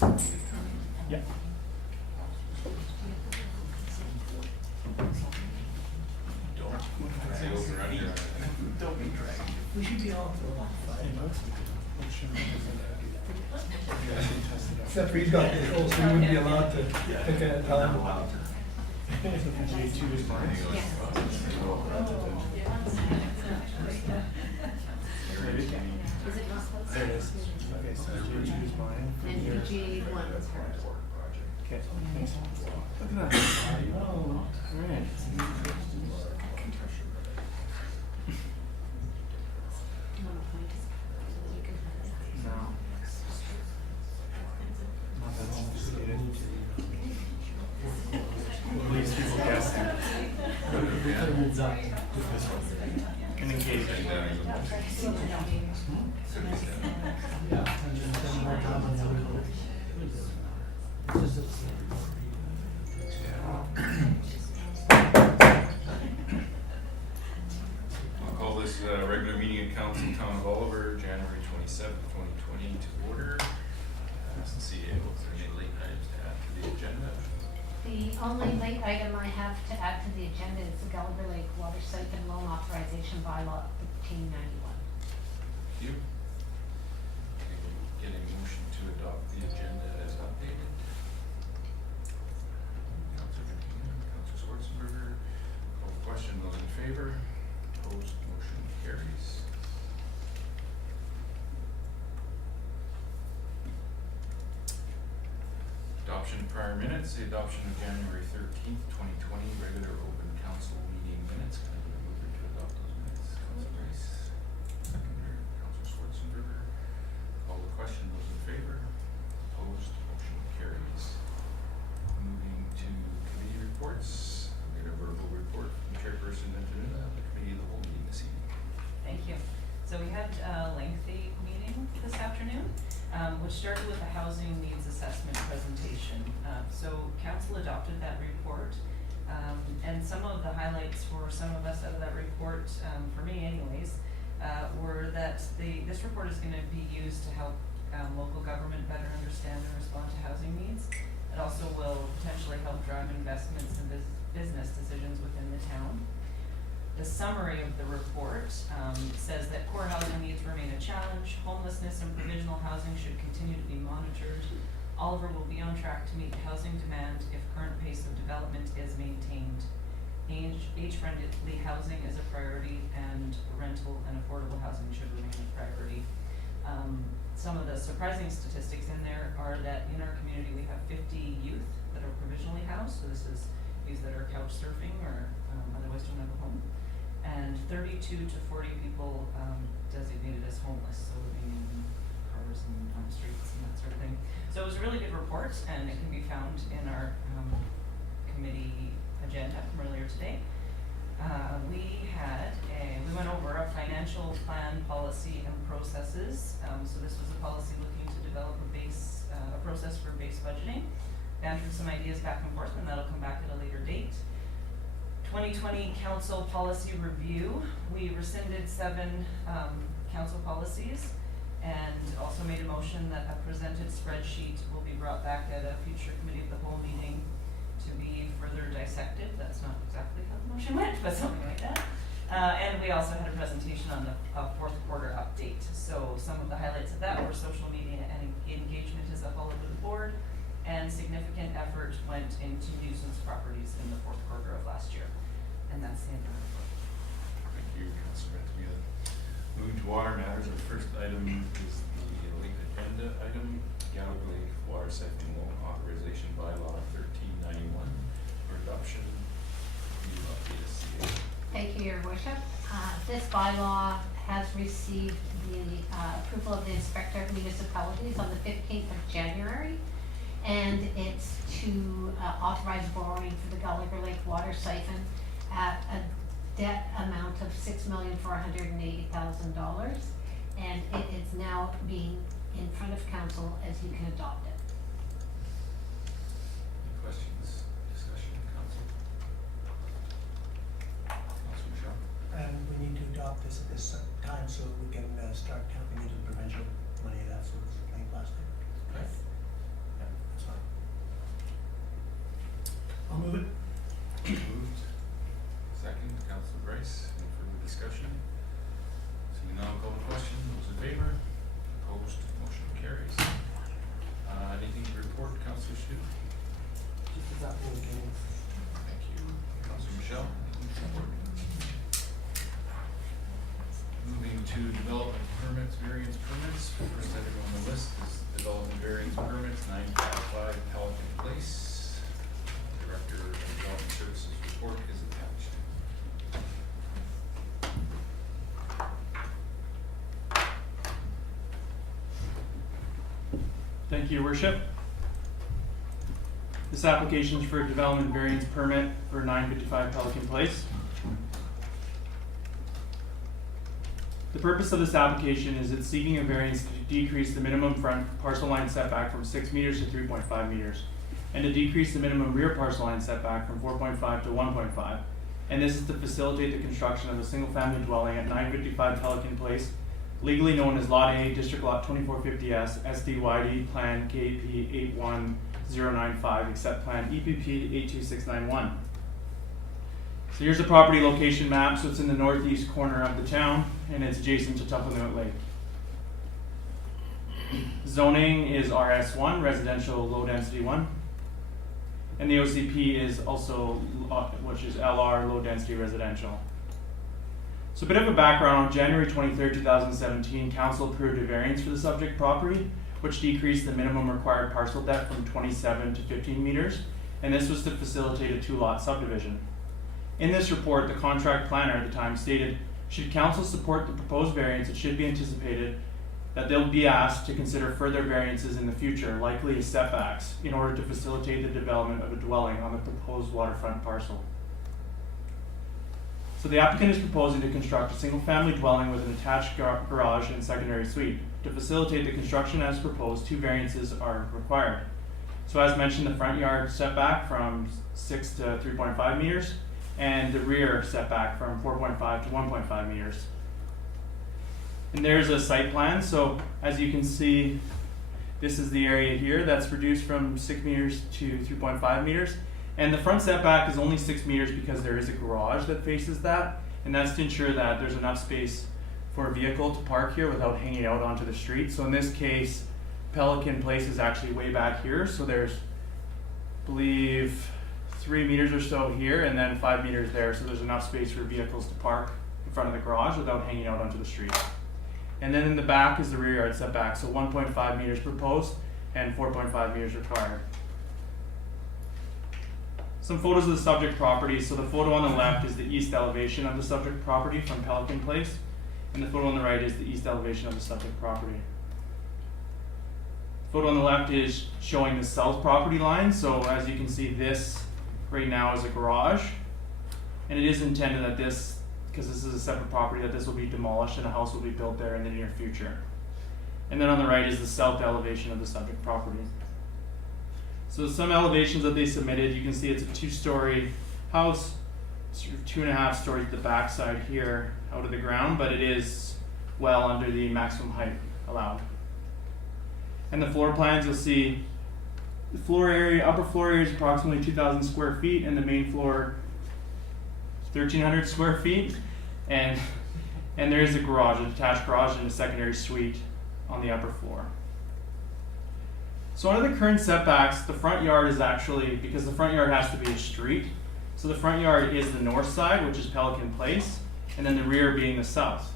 Yeah. Don't be dragged. We should be all for about 5 months. Except for he's got control, so he wouldn't be allowed to pick at a time. J2 is mine. Is it not supposed to? There it is. Okay, so J2 is mine. And Here. J1 is hers. Okay, thanks. Look at that. Oh, alright. Do you want to point us so that you can have it? No. Not that complicated. Leaves people guessing. An engagement. I'll call this regular meeting of Council Town of Oliver, January 27th, 2020 to order. See if there any late items to add to the agenda. The only late item I have to add to the agenda is the Gallagher Lake Water Siphon Loan Authorization Bylaw 1391. Thank you. Get a motion to adopt the agenda as updated. Councillor Veintimilla, Councillor Schwarzenberger. Call the question, those in favor? Opposed, motion carries. Adoption of prior minutes, the adoption of January 13th, 2020, regular open council meeting minutes. Can I get a mover to adopt those minutes? Councillor Rice, seconder, Councillor Schwarzenberger. Call the question, those in favor? Opposed, motion carries. Moving to committee reports, we get a verbal report from Chairperson Veintimilla of the committee of the whole meeting this evening. Thank you. So we had a lengthy meeting this afternoon, which started with a housing needs assessment presentation. So council adopted that report, and some of the highlights for some of us out of that report, for me anyways, were that this report is going to be used to help local government better understand and respond to housing needs. It also will potentially help drive investments and business decisions within the town. The summary of the report says that core housing needs remain a challenge. Homelessness and provisional housing should continue to be monitored. Oliver will be on track to meet housing demand if current pace of development is maintained. Age-friendly housing is a priority, and rental and affordable housing should remain a priority. Some of the surprising statistics in there are that in our community we have 50 youth that are provisionally housed. So this is youth that are couch surfing or otherwise don't have a home. And 32 to 40 people designated as homeless, so living in cars and on streets and that sort of thing. So it was a really good report, and it can be found in our committee agenda from earlier today. We went over a financial plan policy and processes. So this was a policy looking to develop a process for base budgeting. Bantered some ideas back and forth, and that'll come back at a later date. 2020 Council Policy Review. We rescinded 7 council policies and also made a motion that a presented spreadsheet will be brought back at a future committee of the whole meeting to be further dissected. That's not exactly how the motion went, but something like that. And we also had a presentation on the fourth quarter update. So some of the highlights of that were social media and engagement is up all over the board, and significant effort went into nuisance properties in the fourth quarter of last year. And that's the end of the report. Thank you, Councillor Veintimilla. Moving to water matters, the first item is the late agenda item, Gallagher Lake Water Siphon Loan Authorization Bylaw 1391 for adoption. You update us today. Thank you, Your Worship. This bylaw has received the approval of the Inspector of Municipalities on the 15th of January. And it's to authorize borrowing for the Gallagher Lake Water Siphon at a debt amount of $6,480,000. And it is now being in front of council as you can adopt it. Any questions, discussion, Council? Councillor Machial? And we need to adopt this at this time so we can start tapping into the provincial money that's what was like last time. Okay. Sidhu? Just as that one again. Thank you. Councillor Machial? Moving to development permits, variance permits. First item on the list is development variance permits, 955 Pelican Place. Director of Development Services report is attached. Thank you, Your Worship. This application is for a development variance permit for 955 Pelican Place. The purpose of this application is it's seeking a variance to decrease the minimum front parcel line setback from 6 meters to 3.5 meters, and to decrease the minimum rear parcel line setback from 4.5 to 1.5. And this is to facilitate the construction of a single-family dwelling at 955 Pelican Place, legally known as Lot A, District Lot 2450S, SDYD Plan KP 81095, except Plan EPP 82691. So here's the property location map. So it's in the northeast corner of the town, and it's adjacent to Tuckanuit Lake. Zoning is RS1, residential low density 1. And the OCP is also, which is LR, low density residential. So a bit of a background: on January 23rd, 2017, Council approved a variance for the subject property, which decreased the minimum required parcel depth from 27 to 15 meters, and this was to facilitate a 2-lot subdivision. In this report, the contract planner at the time stated, should Council support the proposed variance, it should be anticipated that they'll be asked to consider further variances in the future, likely as setbacks, in order to facilitate the development of a dwelling on the proposed waterfront parcel. So the applicant is proposing to construct a single-family dwelling with an attached garage and secondary suite. To facilitate the construction as proposed, 2 variances are required. So as mentioned, the front yard setback from 6 to 3.5 meters, and the rear setback from 4.5 to 1.5 meters. And there's a site plan. So as you can see, this is the area here that's reduced from 6 meters to 3.5 meters. And the front setback is only 6 meters because there is a garage that faces that. And that's to ensure that there's enough space for a vehicle to park here without hanging out onto the street. So in this case, Pelican Place is actually way back here. So there's, I believe, 3 meters or so here, and then 5 meters there, so there's enough space for vehicles to park in front of the garage without hanging out onto the street. And then in the back is the rear yard setback, so 1.5 meters proposed and 4.5 meters required. Some photos of the subject property. So the photo on the left is the east elevation of the subject property from Pelican Place, and the photo on the right is the east elevation of the subject property. The photo on the left is showing the south property line. So as you can see, this right now is a garage, and it is intended that this, because this is a separate property, that this will be demolished and a house will be built there in the near future. And then on the right is the south elevation of the subject property. So some elevations that they submitted, you can see it's a 2-story house, sort of 2.5 stories at the back side here out of the ground, but it is well under the maximum height allowed. And the floor plans, you'll see the floor area, upper floor area is approximately 2,000 square feet, and the main floor is 1,300 square feet. And there is a garage, a detached garage, and a secondary suite on the upper floor. So under the current setbacks, the front yard is actually, because the front yard has to be a street, so the front yard is the north side, which is Pelican Place, and then the rear being the south.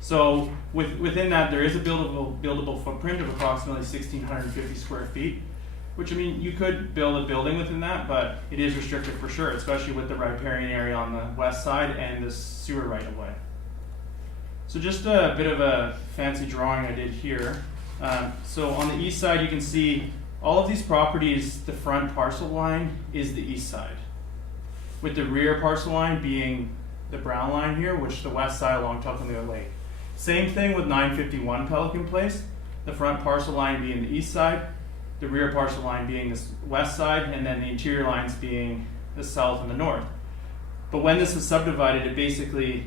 So within that, there is a buildable footprint of approximately 1,650 square feet. Which, I mean, you could build a building within that, but it is restricted for sure, especially with the riparian area on the west side and the sewer right of way. So just a bit of a fancy drawing I did here. So on the east side, you can see all of these properties, the front parcel line is the east side, with the rear parcel line being the brown line here, which the west side along Tuckanuit Lake. Same thing with 951 Pelican Place, the front parcel line being the east side, the rear parcel line being the west side, and then the interior lines being the south and the north. But when this was subdivided, it basically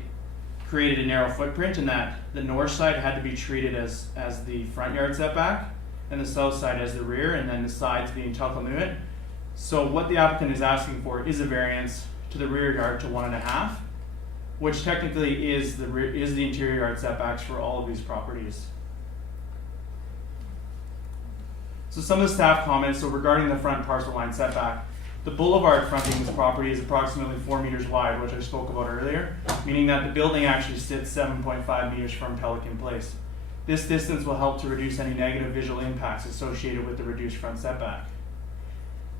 created a narrow footprint in that the north side had to be treated as the front yard setback, and the south side as the rear, and then the sides being Tuckanuit. So what the applicant is asking for is a variance to the rear yard to 1.5, which technically is the interior yard setbacks for all of these properties. So some of the staff comments, so regarding the front parcel line setback, the boulevard fronting this property is approximately 4 meters wide, which I spoke about earlier, meaning that the building actually sits 7.5 meters from Pelican Place. This distance will help to reduce any negative visual impacts associated with the reduced front setback.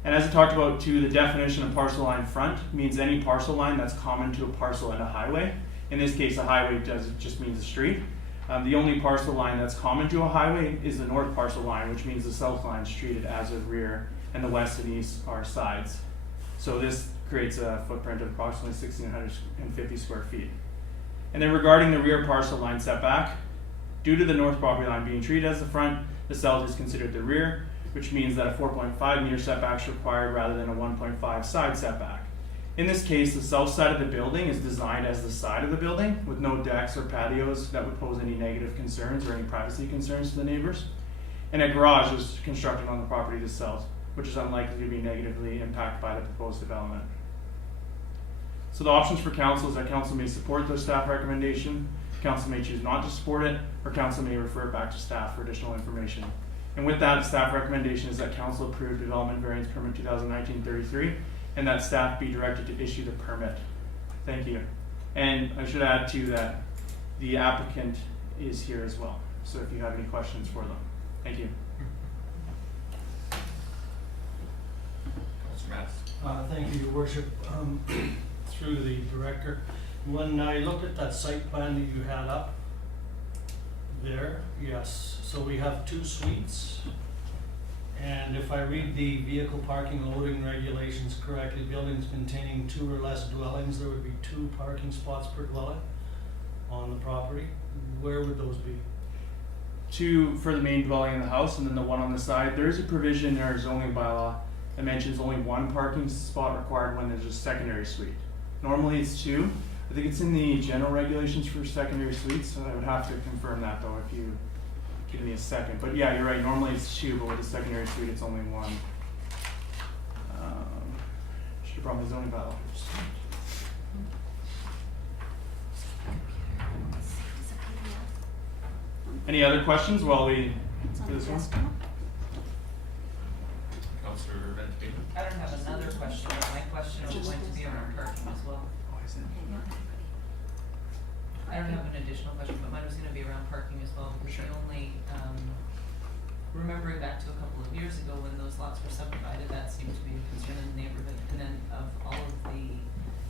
And as I talked about too, the definition of parcel line front means any parcel line that's common to a parcel and a highway. In this case, a highway just means a street. The only parcel line that's common to a highway is the north parcel line, which means the south line is treated as a rear and the west and east are sides. So this creates a footprint of approximately 1,650 square feet. And then regarding the rear parcel line setback, due to the north property line being treated as the front, the south is considered the rear, which means that a 4.5 meter setback is required rather than a 1.5 side setback. In this case, the south side of the building is designed as the side of the building with no decks or patios that would pose any negative concerns or any privacy concerns to the neighbors. And a garage is constructed on the property to the south, which is unlikely to be negatively impacted by the proposed development. So the options for council is that council may support the staff recommendation, council may choose not to support it, or council may refer it back to staff for additional information. And with that, the staff recommendation is that council approve development variance permit 2019-33 and that staff be directed to issue the permit. Thank you. And I should add too that the applicant is here as well. So if you have any questions for them. Thank you. Councillor Mattis. Thank you, Your Worship. Through the director, when I looked at that site plan that you had up there, yes, so we have 2 suites. And if I read the vehicle parking loading regulations correctly, buildings containing 2 or less dwellings, there would be 2 parking spots per dwelling on the property. Where would those be? 2 for the main dwelling in the house and then the one on the side. There is a provision in our zoning bylaw that mentions only 1 parking spot required when there's a secondary suite. Normally it's 2. I think it's in the general regulations for secondary suites, so I would have to confirm that though if you give me a second. But yeah, you're right, normally it's 2, but with the secondary suite it's only 1. Should have brought my zoning bylaw. Any other questions while we do this one? Councillor Veintimilla. I don't have another question, but my question is going to be around parking as well. I don't have an additional question, but mine was gonna be around parking as well, because the only, remembering back to a couple of years ago when those lots were subdivided, that seemed to be a concern in the neighborhood, and then of all of the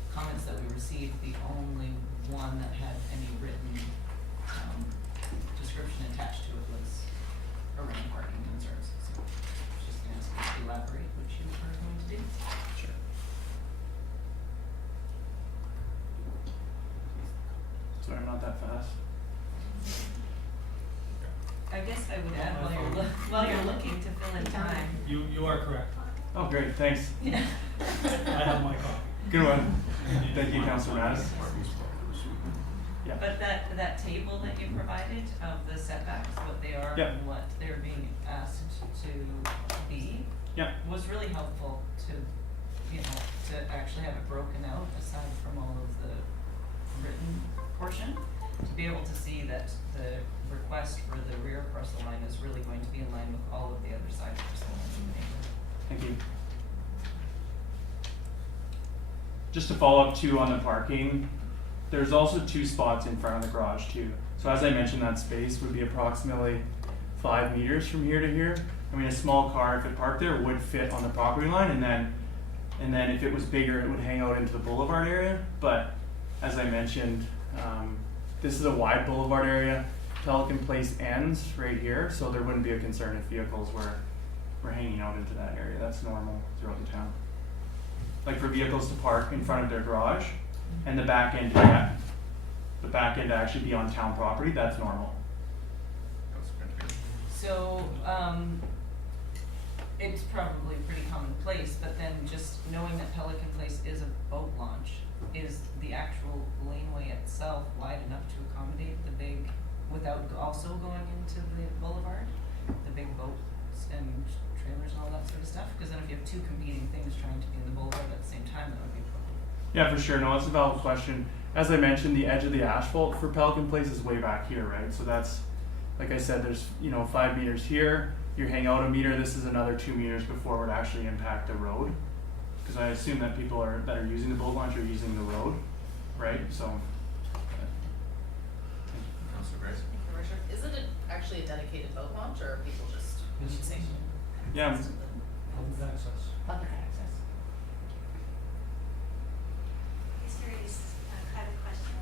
comments that we received, the only one that had any written, description attached to it was around parking concerns, so just gonna ask you to elaborate what you are going to do. Sure. Sorry, I'm not that fast. I guess I would add while you're looking to fill in time. You are correct. Oh, great, thanks. Yeah. I have my copy. Good one. Thank you, Councillor Mattis. Yeah. But that table that you provided of the setbacks, what they are Yeah. and what they're being asked to be, Yeah. was really helpful to, to actually have it broken out aside from all of the written portion, to be able to see that the request for the rear parcel line is really going to be in line with all of the other side parcel lines in the neighborhood. Thank you. Just to follow up too on the parking, there's also 2 spots in front of the garage too. So as I mentioned, that space would be approximately 5 meters from here to here. I mean, a small car, if it parked there, would fit on the property line, and then if it was bigger, it would hang out into the boulevard area. But as I mentioned, this is a wide boulevard area. Pelican Place ends right here, so there wouldn't be a concern if vehicles were hanging out into that area. That's normal throughout the town. Like for vehicles to park in front of their garage, and the back end to actually be on town property, that's normal. Councillor Veintimilla. So, it's probably pretty commonplace, but then just knowing that Pelican Place is a boat launch, is the actual laneway itself wide enough to accommodate the big, without also going into the boulevard? The big boats and trailers and all that sort of stuff? Because then if you have 2 competing things trying to be in the boulevard at the same time, that would be a problem. Yeah, for sure. No, that's a valid question. As I mentioned, the edge of the asphalt for Pelican Place is way back here, right? So that's, like I said, there's 5 meters here, your hangout meter, this is another 2 meters before it would actually impact the road. Cause I assume that people that are using the boat launch are using the road, right, so. Councillor Grace? Thank you, Your Worship. Isn't it actually a dedicated boat launch, or are people just It's- using? Yeah. Public access. Public access. Mr. Reese, I have a question.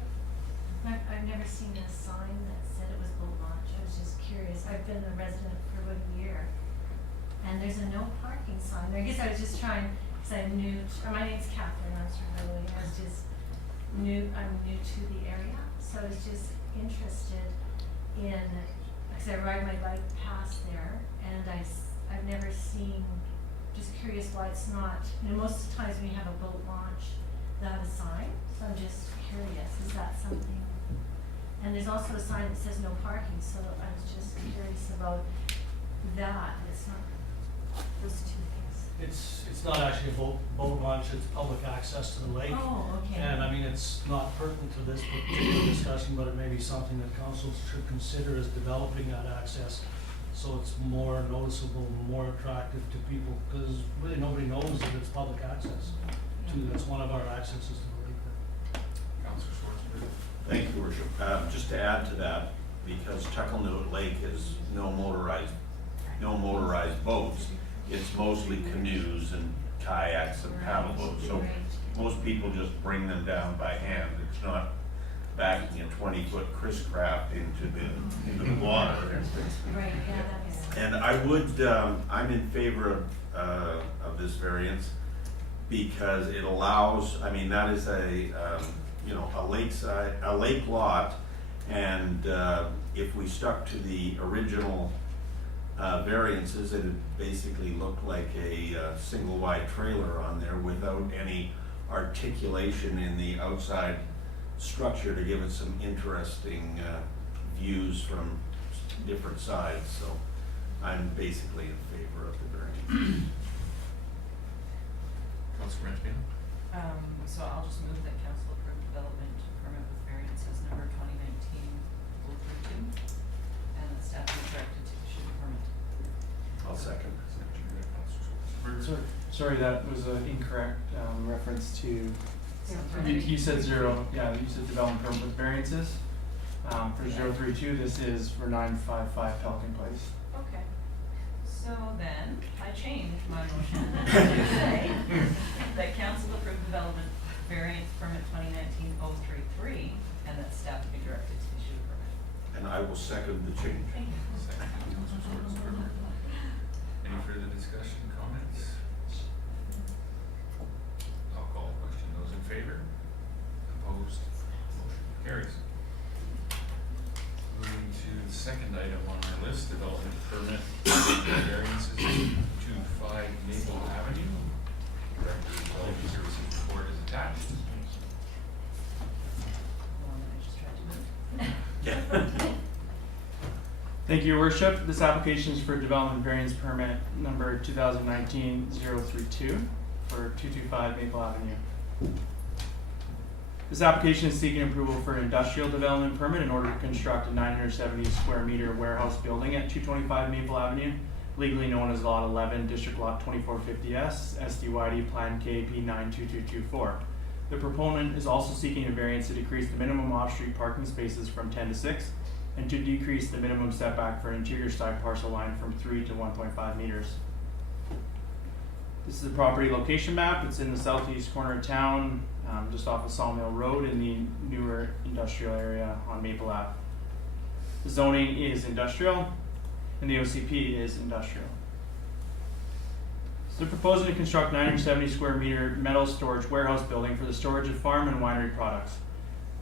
I've never seen a sign that said it was boat launch. I was just curious. I've been a resident for about a year. And there's a no parking sign there. I guess I was just trying, because I'm new, my name's Catherine, I'm from Louis. I'm new to the area. So I was just interested in, because I ride my bike past there and I've never seen, just curious why it's not, most of the times when you have a boat launch, they have a sign, so I'm just curious, is that something? And there's also a sign that says no parking, so I was just curious about that, and it's not, those two things. It's not actually a boat launch, it's public access to the lake. Oh, okay. And I mean, it's not pertinent to this particular discussion, but it may be something that council should consider as developing that access. So it's more noticeable, more attractive to people, because really nobody knows that it's public access. That's one of our accesses to the lake. Councillor Schwarzenberg? Thank you, Worship. Just to add to that, because Tuckalnut Lake is no motorized boats, it's mostly canoes and kayaks and paddle boats. So most people just bring them down by hand. It's not backing a 20-foot Chris craft into the water. Right, yeah, that makes sense. And I'm in favor of this variance because it allows, I mean, that is a lake lot, and if we stuck to the original variances, it would basically look like a single wide trailer on there without any articulation in the outside structure to give it some interesting views from different sides. So I'm basically in favor of the variance. Councillor Veintimilla? So I'll just move that council approve development permit with variances number 2019-032, and that staff is directed to issue the permit. I'll second. Seconded by Councillor Schwarzenberg. Sorry, that was an incorrect reference to, Zero you said zero, yeah, you said development permit with variances. For Yeah. 032, this is for 955 Pelican Place. Okay, so then I change my motion to say that council approve development variance permit 2019-033, and that staff be directed to issue the permit. And I will second the change. Thank you. Seconded by Councillor Schwarzenberg. Any further discussion, comments? I'll call the question. Those in favor? Opposed? Motion carries. Moving to the second item on our list, development permit variances to 5 Maple Avenue. Director of Development Services report is attached. The one that I just tried to move. Thank you, Your Worship. This application is for development variance permit number 2019-032 for 225 Maple Avenue. This application is seeking approval for an industrial development permit in order to construct a 970 square meter warehouse building at 225 Maple Avenue, legally known as Lot 11, District Lot 2450S, SDYD Plan KAP 92224. The proponent is also seeking a variance to decrease the minimum off-street parking spaces from 10 to 6, and to decrease the minimum setback for an interior side parcel line from 3 to 1.5 meters. This is a property location map. It's in the southeast corner of town, just off of Sawmill Road in the newer industrial area on Maple Ave. The zoning is industrial, and the OCP is industrial. So they're proposing to construct 970 square meter metal storage warehouse building for the storage of farm and winery products.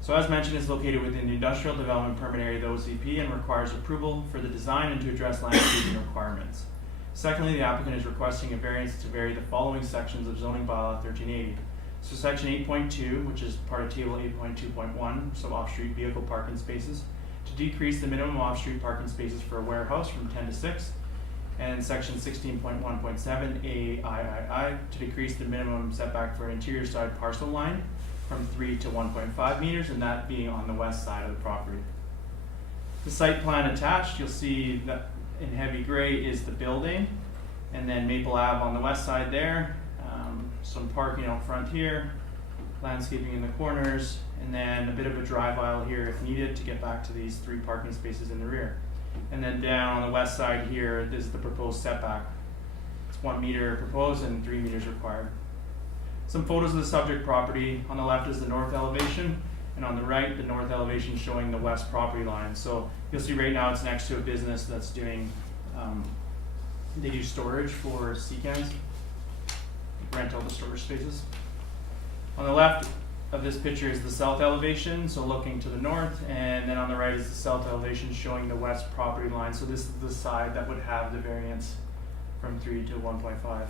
So as mentioned, it's located within the industrial development permit area of the OCP and requires approval for the design and to address landscaping requirements. Secondly, the applicant is requesting a variance to vary the following sections of zoning bylaw 1380. So section 8.2, which is part of table 8.2.1, so off-street vehicle parking spaces, to decrease the minimum off-street parking spaces for a warehouse from 10 to 6, and section 16.1.7 AIII to decrease the minimum setback for an interior side parcel line from 3 to 1.5 meters, and that being on the west side of the property. The site plan attached, you'll see that in heavy gray is the building, and then Maple Ave on the west side there, some parking out front here, landscaping in the corners, and then a bit of a drive aisle here if needed to get back to these 3 parking spaces in the rear. And then down on the west side here, this is the proposed setback. It's 1 meter proposed and 3 meters required. Some photos of the subject property. On the left is the north elevation, and on the right, the north elevation showing the west property line. So you'll see right now it's next to a business that's doing, they do storage for sea cans, rent all the storage spaces. On the left of this picture is the south elevation, so looking to the north, and then on the right is the south elevation showing the west property line. So this is the side that would have the variance from 3 to 1.5.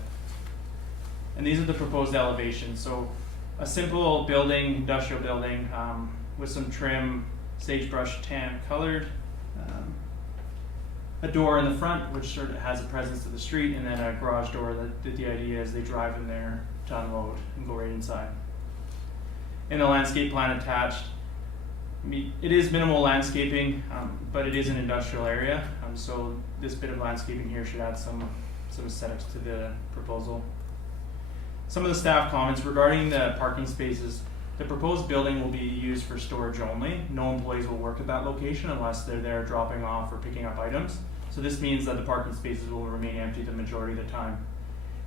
And these are the proposed elevations. So a simple building, industrial building, with some trim, sagebrush tan colored, a door in the front which sort of has a presence to the street, and then a garage door that the idea is they drive in there to unload and go right inside. In the landscape plan attached, it is minimal landscaping, but it is an industrial area, so this bit of landscaping here should add some aesthetics to the proposal. Some of the staff comments regarding the parking spaces. The proposed building will be used for storage only. No employees will work at that location unless they're there dropping off or picking up items. So this means that the parking spaces will remain empty the majority of the time.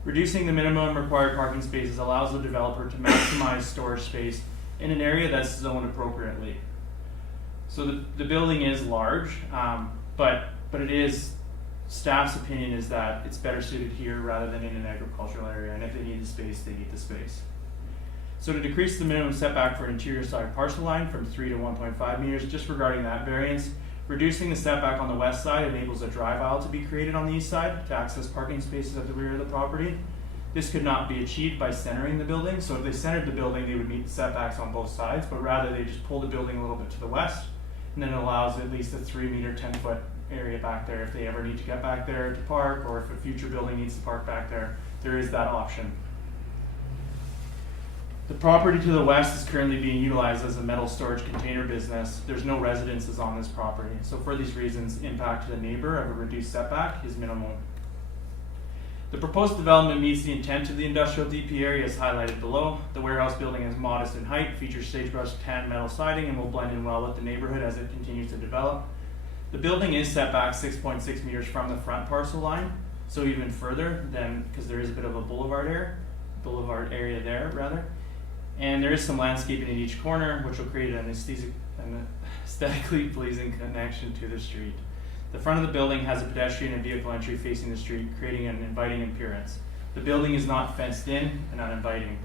Reducing the minimum required parking spaces allows the developer to maximize storage space in an area that's zoned appropriately. So the building is large, but it is, staff's opinion is that it's better suited here rather than in an agricultural area, and if they need the space, they need the space. So to decrease the minimum setback for interior side parcel line from 3 to 1.5 meters, just regarding that variance, reducing the setback on the west side enables a drive aisle to be created on the east side to access parking spaces at the rear of the property. This could not be achieved by centering the building, so if they centered the building, they would meet the setbacks on both sides, but rather they just pull the building a little bit to the west, and then it allows at least a 3 meter, 10-foot area back there if they ever need to get back there to park, or if a future building needs to park back there, there is that option. The property to the west is currently being utilized as a metal storage container business. There's no residences on this property, so for these reasons, impact to the neighbor of a reduced setback is minimal. The proposed development meets the intent of the industrial DP area as highlighted below. The warehouse building is modest in height, features sagebrush tan metal siding, and will blend in well with the neighborhood as it continues to develop. The building is set back 6.6 meters from the front parcel line, so even further than, because there is a bit of a boulevard area there rather. And there is some landscaping in each corner, which will create an aesthetically pleasing connection to the street. The front of the building has a pedestrian and vehicle entry facing the street, creating an inviting appearance. The building is not fenced in and uninviting.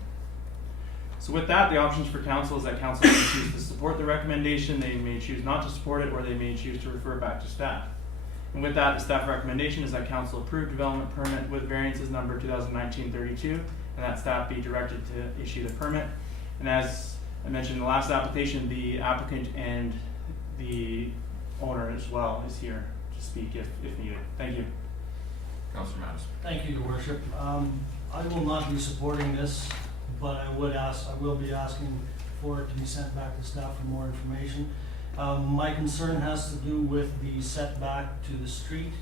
So with that, the options for council is that council may choose to support the recommendation, they may choose not to support it, or they may choose to refer back to staff. And with that, the staff recommendation is that council approve development permit with variances number 2019-32, and that staff be directed to issue the permit. And as I mentioned in the last application, the applicant and the owner as well is here to speak if needed. Thank you. Councillor Mattis. Thank you, Your Worship. I will not be supporting this, but I will be asking for it to be sent back to staff for more information. My concern has to do with the setback to the street.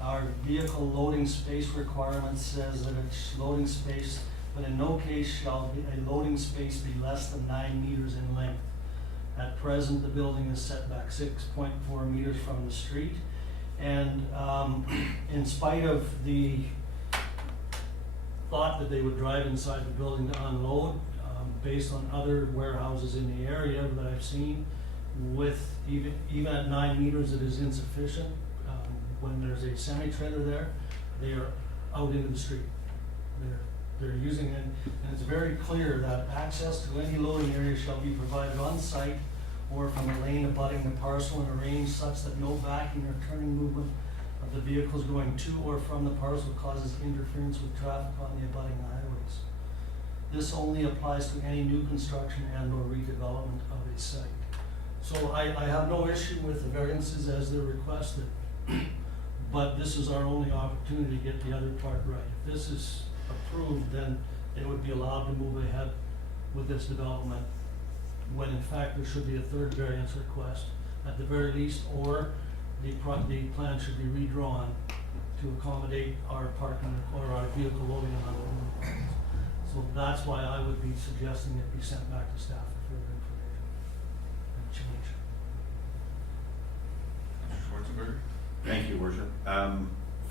Our vehicle loading space requirement says that it's loading space, but in no case shall a loading space be less than 9 meters in length. At present, the building is set back 6.4 meters from the street, and in spite of the thought that they would drive inside the building to unload, based on other warehouses in the area that I've seen, with even at 9 meters it is insufficient. When there's a semi-trailer there, they are out into the street. They're using it, and it's very clear that access to any loading area shall be provided on site or from a lane abutting the parcel and arranged such that no backing or turning movement of the vehicles going to or from the parcel causes interference with traffic on the abutting highways. This only applies to any new construction and or redevelopment of a site. So I have no issue with the variances as they're requested, but this is our only opportunity to get the other part right. If this is approved, then they would be allowed to move ahead with this development, when in fact there should be a third variance request at the very least, or the plan should be redrawn to accommodate our parking or our vehicle loading and unloading requirements. So that's why I would be suggesting it be sent back to staff for further information and change. Councillor Schwarzenberger? Thank you, Worship.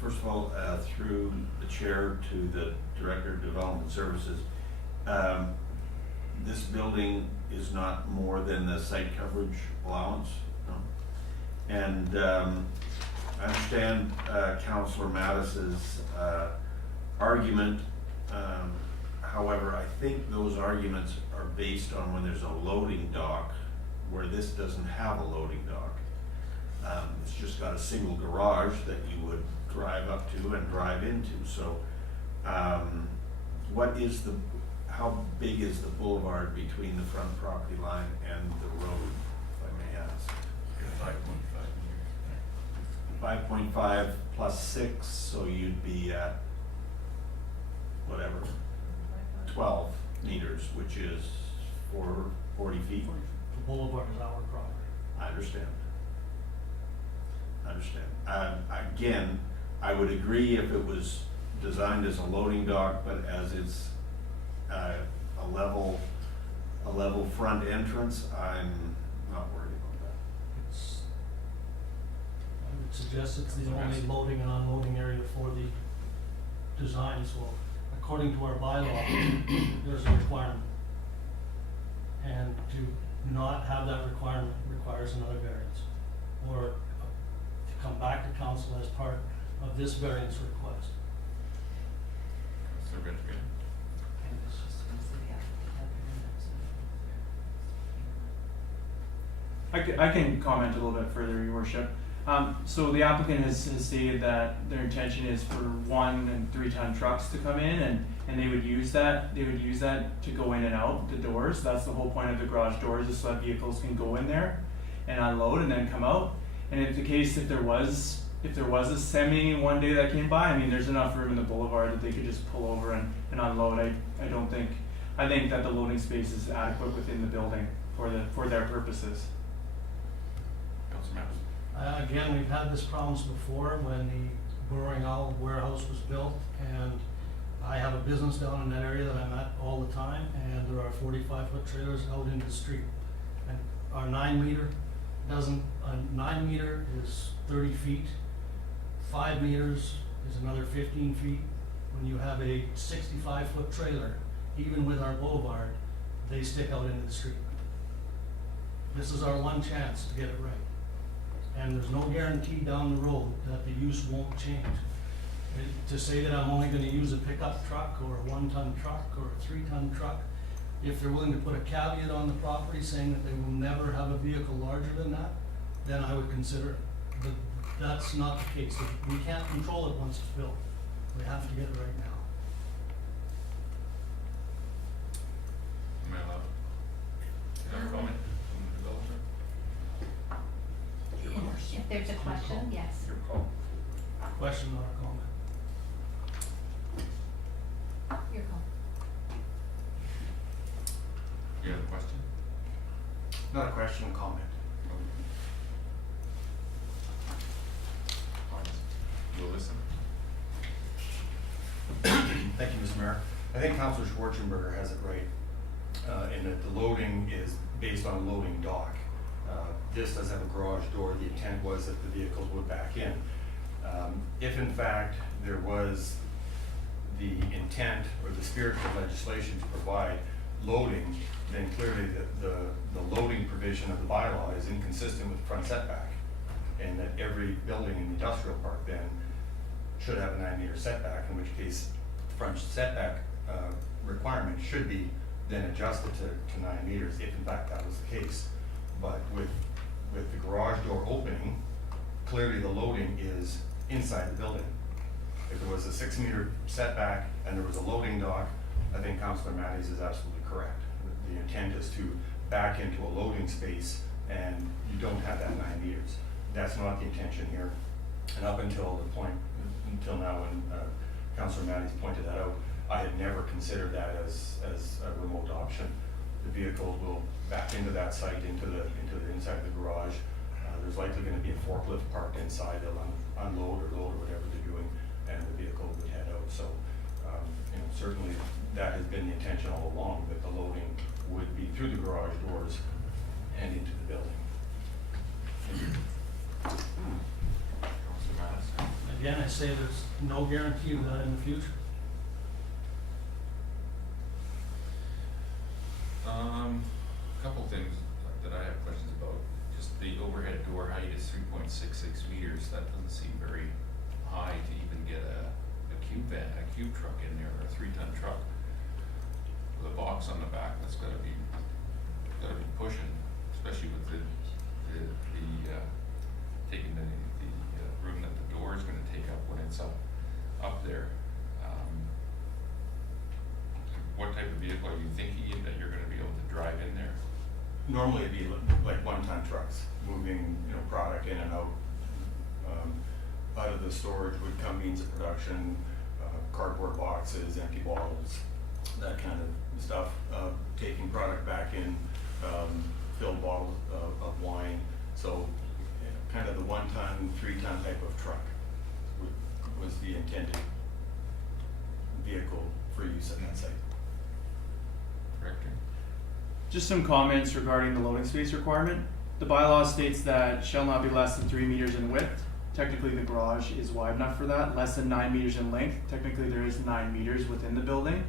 First of all, through the chair to the Director of Development Services, this building is not more than the site coverage allowance, no? And I understand Councillor Mattis's argument. However, I think those arguments are based on when there's a loading dock, where this doesn't have a loading dock. It's just got a single garage that you would drive up to and drive into. So, how big is the boulevard between the front property line and the road, if I may ask? 5.5 meters. 5.5 plus 6, so you'd be at whatever, 12 meters, which is 40 feet. The boulevard is our property. I understand. Again, I would agree if it was designed as a loading dock, but as it's a level front entrance, I'm not worried about that. I would suggest it's the only loading and unloading area for the design, so according to our bylaw, there's a requirement. And to not have that requirement requires another variance, or to come back to council as part of this variance request. Councillor Veintimilla? I was just gonna say the applicant had their hand up, so. I can comment a little bit further, Your Worship. So the applicant has stated that their intention is for 1 and 3 ton trucks to come in, and they would use that to go in and out the doors. That's the whole point of the garage doors, is so that vehicles can go in there and unload and then come out. And if there was a semi one day that came by, I mean, there's enough room in the boulevard that they could just pull over and unload. I think that the loading space is adequate within the building for their purposes. Councillor Mattis? Again, we've had this problems before when the Burrowing Owl warehouse was built, and I have a business down in that area that I'm at all the time, and there are 45-foot trailers out into the street. And our 9 meter is 30 feet, 5 meters is another 15 feet. When you have a 65-foot trailer, even with our boulevard, they stick out into the street. This is our one chance to get it right. And there's no guarantee down the road that the use won't change. To say that I'm only gonna use a pickup truck or a 1 ton truck or a 3 ton truck, if they're willing to put a caveat on the property saying that they will never have a vehicle larger than that, then I would consider it. But that's not the case. We can't control it once it's built. We have to get it right now. Am I allowed? Can I have a comment from the developer? Your call. If there's a question, yes. Your call. Question or comment? Your call. You have a question? Not a question, a comment. We'll listen. Thank you, Mr. Mayor. I think Councillor Schwarzenberger has it right, in that the loading is based on a loading dock. This does have a garage door. The intent was that the vehicles would back in. If in fact there was the intent or the spirit of legislation to provide loading, then clearly the loading provision of the bylaw is inconsistent with the front setback, and that every building in the industrial park then should have a 9 meter setback, in which case the front setback requirement should be then adjusted to 9 meters, if in fact that was the case. But with the garage door opening, clearly the loading is inside the building. If there was a 6 meter setback and there was a loading dock, I think Councillor Mattis is absolutely correct. The intent is to back into a loading space and you don't have that 9 meters. That's not the intention here. And up until now when Councillor Mattis pointed that out, I had never considered that as a remote option. The vehicles will back into that site, into the inside of the garage. there's likely gonna be a forklift parked inside, they'll unload or load or whatever they're doing, and the vehicle would head out, so, you know, certainly that has been the intention all along, that the loading would be through the garage doors and into the building. Councillor Madison? Again, I say there's no guarantee of that in the future. Couple things that I have questions about. Just the overhead door height is 3.66 meters. That doesn't seem very high to even get a cube van, a cube truck in there, or a 3-ton truck with a box on the back. That's gotta be pushing, especially with the taking the room that the door is gonna take up when it's up there. What type of vehicle are you thinking that you're gonna be able to drive in there? Normally it'd be like one-ton trucks, moving, you know, product in and out. Out of the storage would come means of production, cardboard boxes, empty bottles, that kind of stuff. Taking product back in, filled bottles of wine. So kind of the 1-ton, 3-ton type of truck was the intended vehicle for use at that site. Director? Just some comments regarding the loading space requirement. The bylaw states that shall not be less than 3 meters in width. Technically, the garage is wide enough for that. Less than 9 meters in length. Technically, there is 9 meters within the building.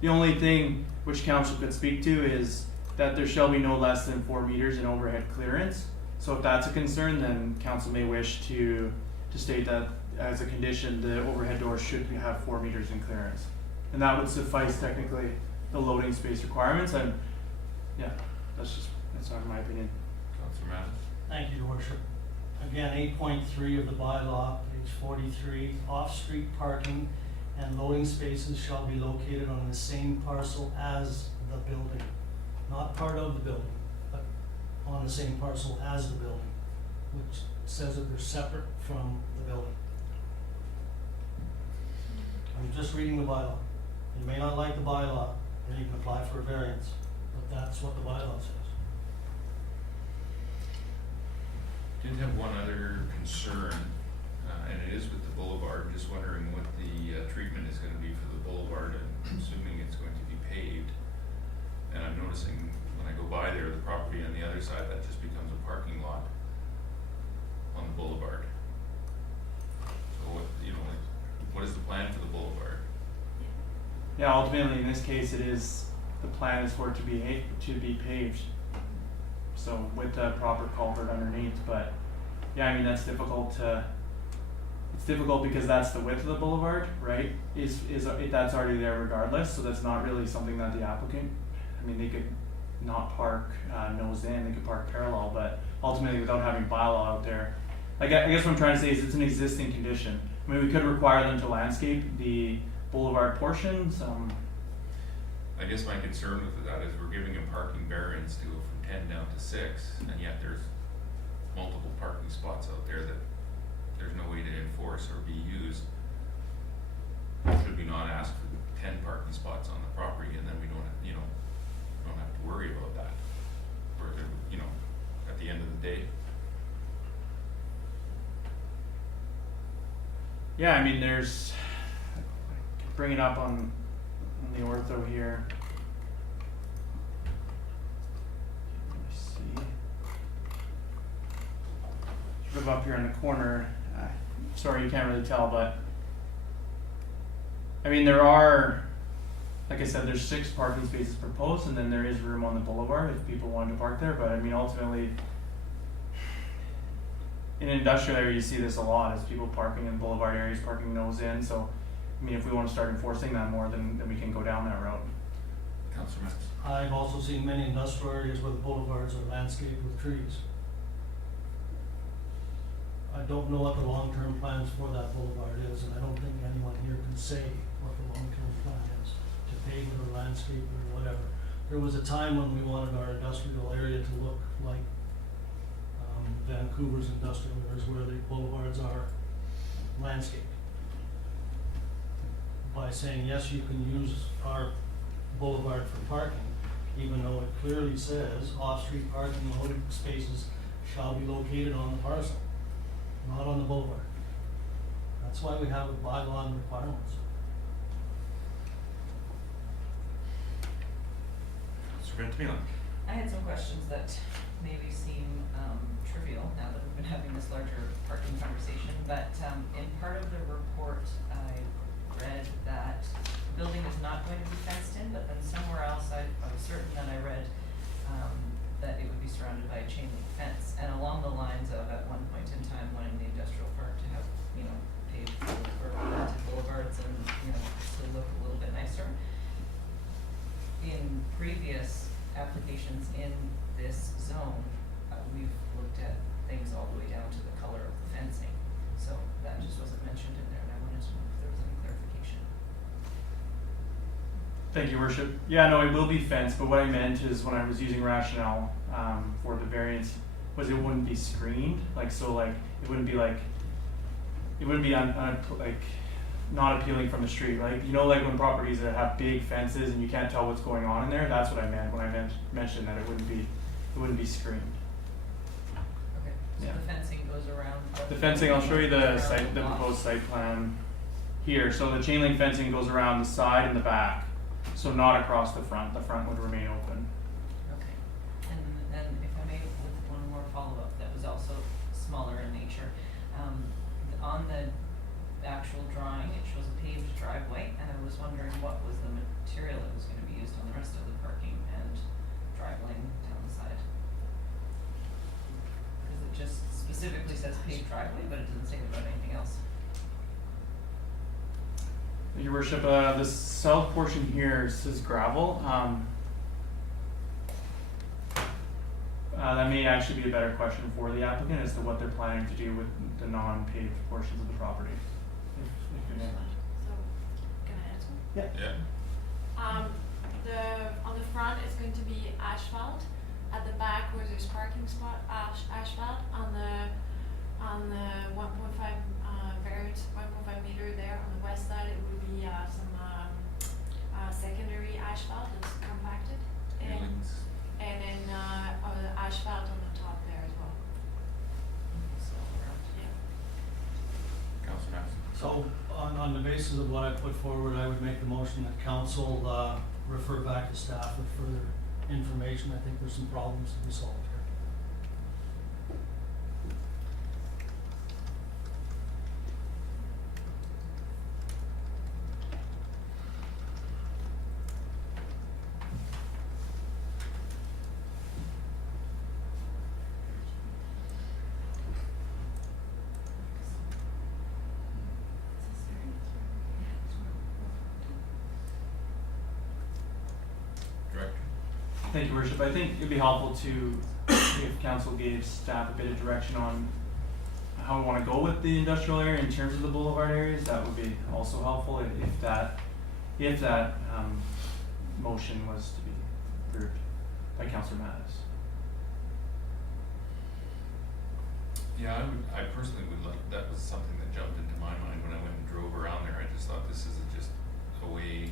The only thing which council could speak to is that there shall be no less than 4 meters in overhead clearance. So if that's a concern, then council may wish to state that as a condition, the overhead door should have 4 meters in clearance. And that would suffice technically the loading space requirements, and yeah, that's not my opinion. Councillor Madison? Thank you, Your Worship. Again, 8.3 of the bylaw, page 43, off-street parking and loading spaces shall be located on the same parcel as the building. Not part of the building, but on the same parcel as the building, which says that they're separate from the building. I'm just reading the bylaw. You may not like the bylaw, then you can apply for a variance, but that's what the bylaw says. Did have one other concern, and it is with the boulevard. Just wondering what the treatment is going to be for the boulevard, and assuming it's going to be paved. And I'm noticing when I go by there, the property on the other side, that just becomes a parking lot on the boulevard. So what, you know, what is the plan for the boulevard? Yeah, ultimately in this case, the plan is for it to be paved. So with the proper culvert underneath, but yeah, I mean, it's difficult because that's the width of the boulevard, right? That's already there regardless, so that's not really something that the applicant, I mean, they could not park nose in, they could park parallel, but ultimately without having bylaw out there, I guess what I'm trying to say is it's an existing condition. I mean, we could require them to landscape the boulevard portions. I guess my concern with that is we're giving a parking variance to go from 10 down to 6, and yet there's multiple parking spots out there that there's no way to enforce or be used. Should we not ask for 10 parking spots on the property, and then we don't have to worry about that, or at the end of the day? Yeah, I mean, bring it up on the ortho here. Let me see. Sort of up here in the corner. Sorry, you can't really tell, but I mean, there are, like I said, there's 6 parking spaces proposed, and then there is room on the boulevard if people wanted to park there. But I mean, ultimately, in an industrial area, you see this a lot, is people parking in boulevard areas, parking nose in. So, I mean, if we want to start enforcing that more, then we can go down that route. Councillor Madison? I've also seen many industrial areas where the boulevards are landscaped with trees. I don't know what the long-term plans for that boulevard is, and I don't think anyone here can say what the long-term plan is, to pave it or landscape it or whatever. There was a time when we wanted our industrial area to look like Vancouver's industrial areas, where the boulevards are landscaped. By saying, yes, you can use our boulevard for parking, even though it clearly says off-street parking, loading spaces shall be located on the parcel, not on the boulevard. That's why we have a bylaw and requirements. Councillor Veintimilla. I had some questions that maybe seem trivial now that we've been having this larger parking conversation, but in part of the report, I read that the building is not going to be fenced in, but then somewhere else I was certain that I read that it would be surrounded by a chain link fence, and along the lines of at one point in time wanting the industrial park to have, you know, paved or planted boulevards and, you know, to look a little bit nicer. In previous applications in this zone, we've looked at things all the way down to the color of the fencing. So that just wasn't mentioned in there, and I wanted to know if there was any clarification. Thank you, Worship. Yeah, no, it will be fenced, but what I meant is when I was using rationale for the variance was it wouldn't be screened, like so, like it wouldn't be like not appealing from the street. Like, you know, like when properties that have big fences and you can't tell what's going on in there. That's what I meant when I mentioned that it wouldn't be screened. Okay, so Yeah. the fencing goes around. The fencing, I'll show you the around site, the lot. proposed site plan here. So the chain link fencing goes around the side and the back, so not across the front. The front would remain open. Okay, and if I may, with one more follow-up that was also smaller in nature. On the actual drawing, it shows a paved driveway, and I was wondering what was the material that was gonna be used on the rest of the parking and drive lane down the side? Because it just specifically says paved driveway, but it doesn't say about anything else. Your Worship, the south portion here says gravel. That may actually be a better question for the applicant as to what they're planning to do with the non-paved portions of the property. If you may. So, can I answer? Yeah. Yeah. On the front, it's going to be asphalt. At the back, where there's parking spot, asphalt. On the 1.5 variance, 1.5 meter there on the west side, it will be some secondary asphalt that's compacted, Feelings? and then asphalt on the top there as well. So around. Yeah. Councillor Madison. So on the basis of what I put forward, I would make the motion that council refer back to staff with further information. I think there's some problems to be solved here. Director. Thank you, Worship. I think it'd be helpful to, if council gave staff a bit of direction on how we want to go with the industrial area in terms of the boulevard areas. That would be also helpful if that motion was to be approved by Councillor Mattis. Yeah, I personally would like, that was something that jumped into my mind when I went and drove around there. I just thought this is just a way,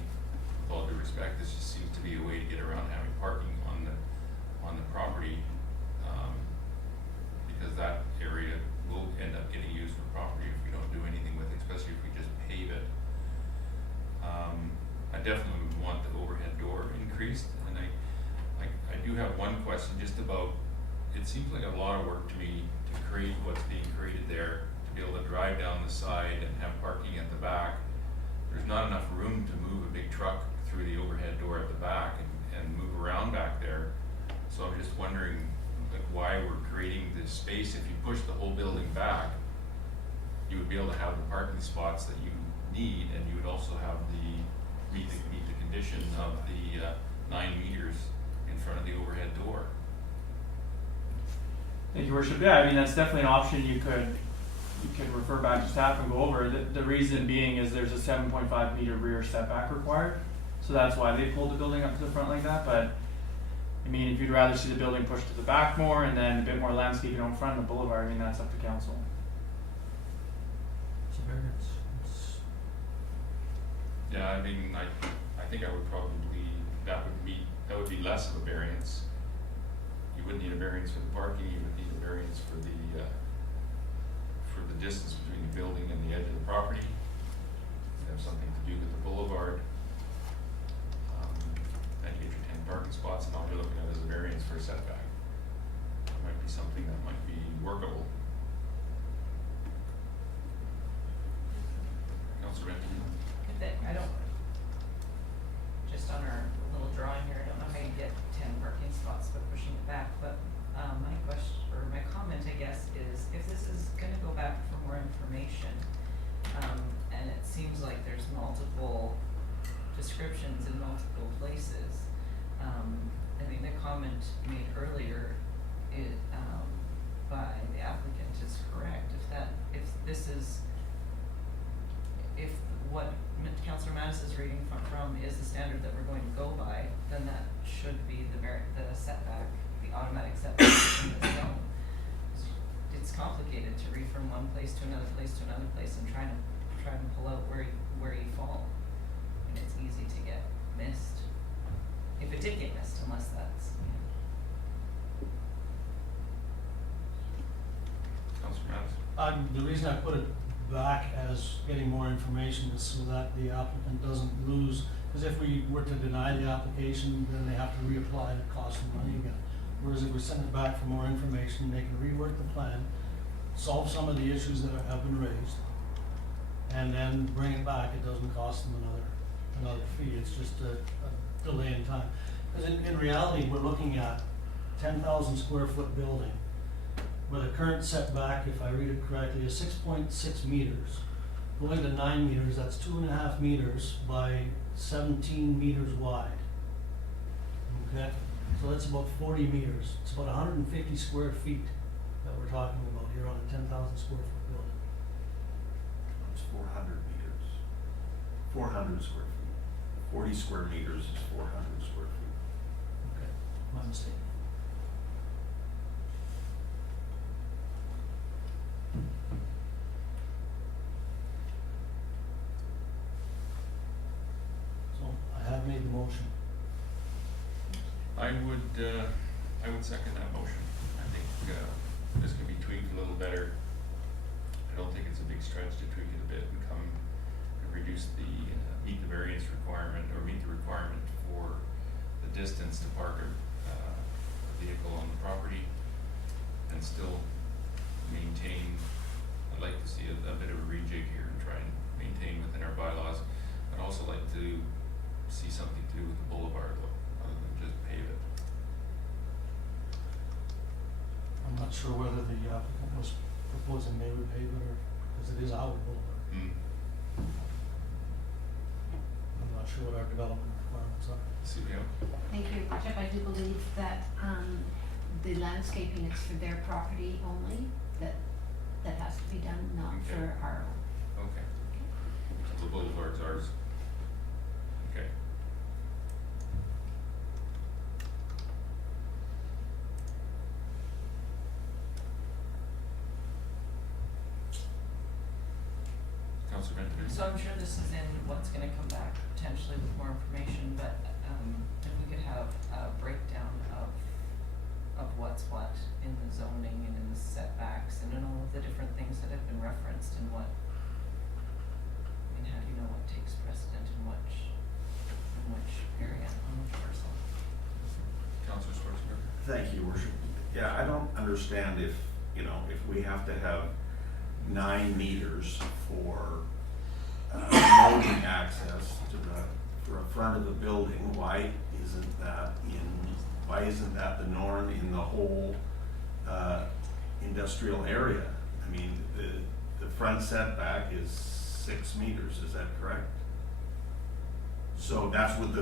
with all due respect, this just seems to be a way to get around having parking on the property. Because that area will end up getting used for property if we don't do anything with it, especially if we just pave it. I definitely would want the overhead door increased, and I do have one question just about, it seems like a lot of work to me to create what's being created there, to be able to drive down the side and have parking at the back. There's not enough room to move a big truck through the overhead door at the back and move around back there. So I'm just wondering, like, why we're creating this space. If you push the whole building back, you would be able to have the parking spots that you need, and you would also have meet the condition of the 9 meters in front of the overhead door. Thank you, Worship. Yeah, I mean, that's definitely an option you could refer back to staff and go over. The reason being is there's a 7.5 meter rear setback required. So that's why they pulled the building up to the front like that. But I mean, if you'd rather see the building pushed to the back more and then a bit more landscaping on front of the boulevard, I mean, that's up to council. It's a variance. Yeah, I mean, I think I would probably, that would be less of a variance. you wouldn't need a variance for the parking, you would need a variance for the distance between the building and the edge of the property. It'd have something to do with the boulevard. And you get your 10 parking spots, and all you're looking at is a variance for a setback. It might be something that might be workable. Councillor Veintimilla. I don't, just on our little drawing here, I don't know how you get 10 parking spots by pushing it back, but my question, or my comment, I guess, is if this is gonna go back for more information, and it seems like there's multiple descriptions in multiple places, I think the comment made earlier by the applicant is correct. If what Councillor Mattis is reading from is the standard that we're going to go by, then that should be the setback, the automatic setback in this zone. It's complicated to read from one place to another place to another place and try and pull out where you fall. And it's easy to get missed. If it did get missed, unless that's, Councillor Mattis. The reason I put it back as getting more information is so that the applicant doesn't lose, because if we were to deny the application, then they have to reapply, and it costs them money again. Whereas if we send it back for more information, they can rework the plan, solve some of the issues that have been raised, and then bring it back. It doesn't cost them another fee. It's just a delay in time. Because in reality, we're looking at 10,000 square foot building where the current setback, if I read it correctly, is 6.6 meters. Going to 9 meters, that's 2.5 meters by 17 meters wide. Okay, so that's about 40 meters. It's about 150 square feet that we're talking about here on a 10,000 square foot building. It's 400 meters. 400 square feet. 40 square meters is 400 square feet. Okay, my mistake. So I have made the motion. I would second that motion. I think this can be tweaked a little better. I don't think it's a big stretch to tweak it a bit and come and reduce meet the variance requirement, or meet the requirement for the distance to park a vehicle on the property, and still maintain. I'd like to see a bit of a rejig here and try and maintain within our bylaws. I'd also like to see something to do with the boulevard though, other than just pave it. I'm not sure whether the applicant was proposing they would pave it, or, because it is our boulevard. I'm not sure what our development requirements are. CBO? Thank you, Your Worship. I do believe that the landscaping is for their property only, that has to be done, not Okay. for our own. Okay. So the boulevard's ours. Okay. Councillor Veintimilla? So I'm sure this is in what's gonna come back potentially with more information, but if we could have a breakdown of what's what in the zoning and in the setbacks and in all of the different things that have been referenced and what, I mean, how do you know what takes precedent in which area, on which parcel? Councillor Schwarzenberg? Thank you, Worship. Yeah, I don't understand if we have to have 9 meters for loading access for a front of the building. Why isn't that the norm in the whole industrial area? I mean, the front setback is 6 meters, is that correct? So that's what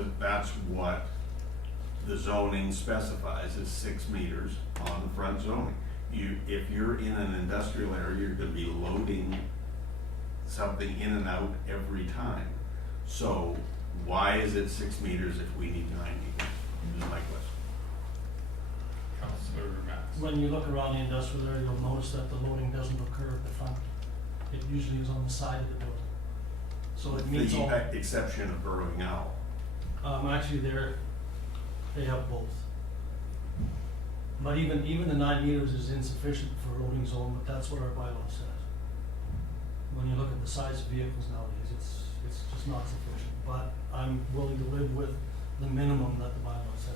the zoning specifies, is 6 meters on the front zoning. If you're in an industrial area, you're gonna be loading something in and out every time. So why is it 6 meters if we need 9 meters, is my question. Councillor Mattis? When you look around the industrial area, you'll notice that the loading doesn't occur at the front. It usually is on the side of the building. So it meets all. The exception of Burrowing Owl. Actually, they have both. But even the 9 meters is insufficient for a loading zone, but that's what our bylaw says. When you look at the size of vehicles nowadays, it's just not sufficient, but I'm willing to live with the minimum that the bylaw says.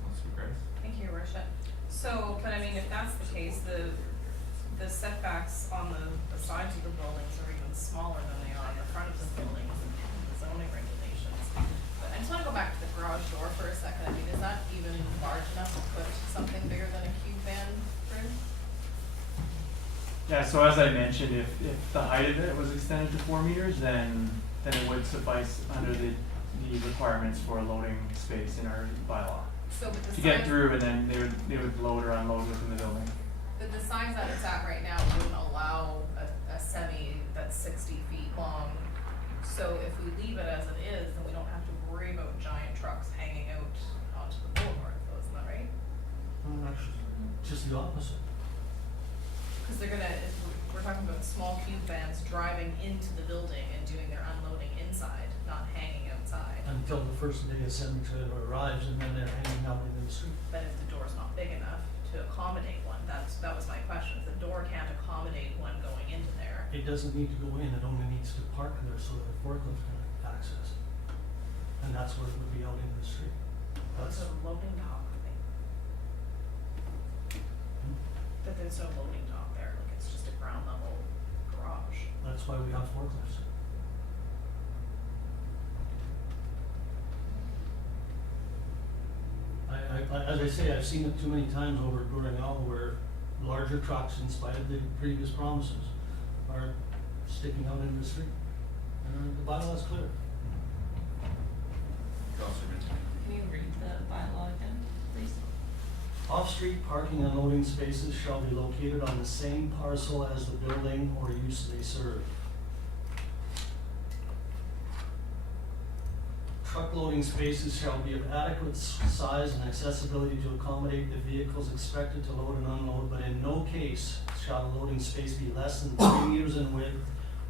Councillor Grace? Thank you, Your Worship. So, but I mean, if that's the case, the setbacks on the sides of the buildings are even smaller than they are on the front of the buildings and the zoning regulations. But I just wanna go back to the garage door for a second. I mean, is that even large enough to put something bigger than a cube van through? Yeah, so as I mentioned, if the height of it was extended to 4 meters, then it would suffice under the requirements for a loading space in our bylaw. So with the To get size, through, and then they would load or unload within the building. the size that it's at right now wouldn't allow a semi that's 60 feet long. So if we leave it as it is, then we don't have to worry about giant trucks hanging out onto the boulevard, though, isn't that right? Actually, just the opposite. Because they're gonna, if we're talking about small cube vans driving into the building and doing their unloading inside, not hanging outside. Until the first day a semi-trailer arrives and then they're hanging out in the street. But if the door's not big enough to accommodate one, that was my question. If the door can't accommodate one going into there, It doesn't need to go in, it only needs to park there so that a forklift can access it. And that's where it would be out in the street. what's That's, a loading dock thing? That there's no loading dock there, like it's just a ground level garage. that's why we have forklifts. As I say, I've seen it too many times over at Gourenal where larger trucks, in spite of the previous promises, are sticking out in the street. And the bylaw is clear. Councillor Veintimilla? Can you read the bylaw again, please? Off-street parking and loading spaces shall be located on the same parcel as the building or use they serve. Truck loading spaces shall be of adequate size and accessibility to accommodate the vehicles expected to load and unload, but in no case shall the loading space be less than 3 meters in width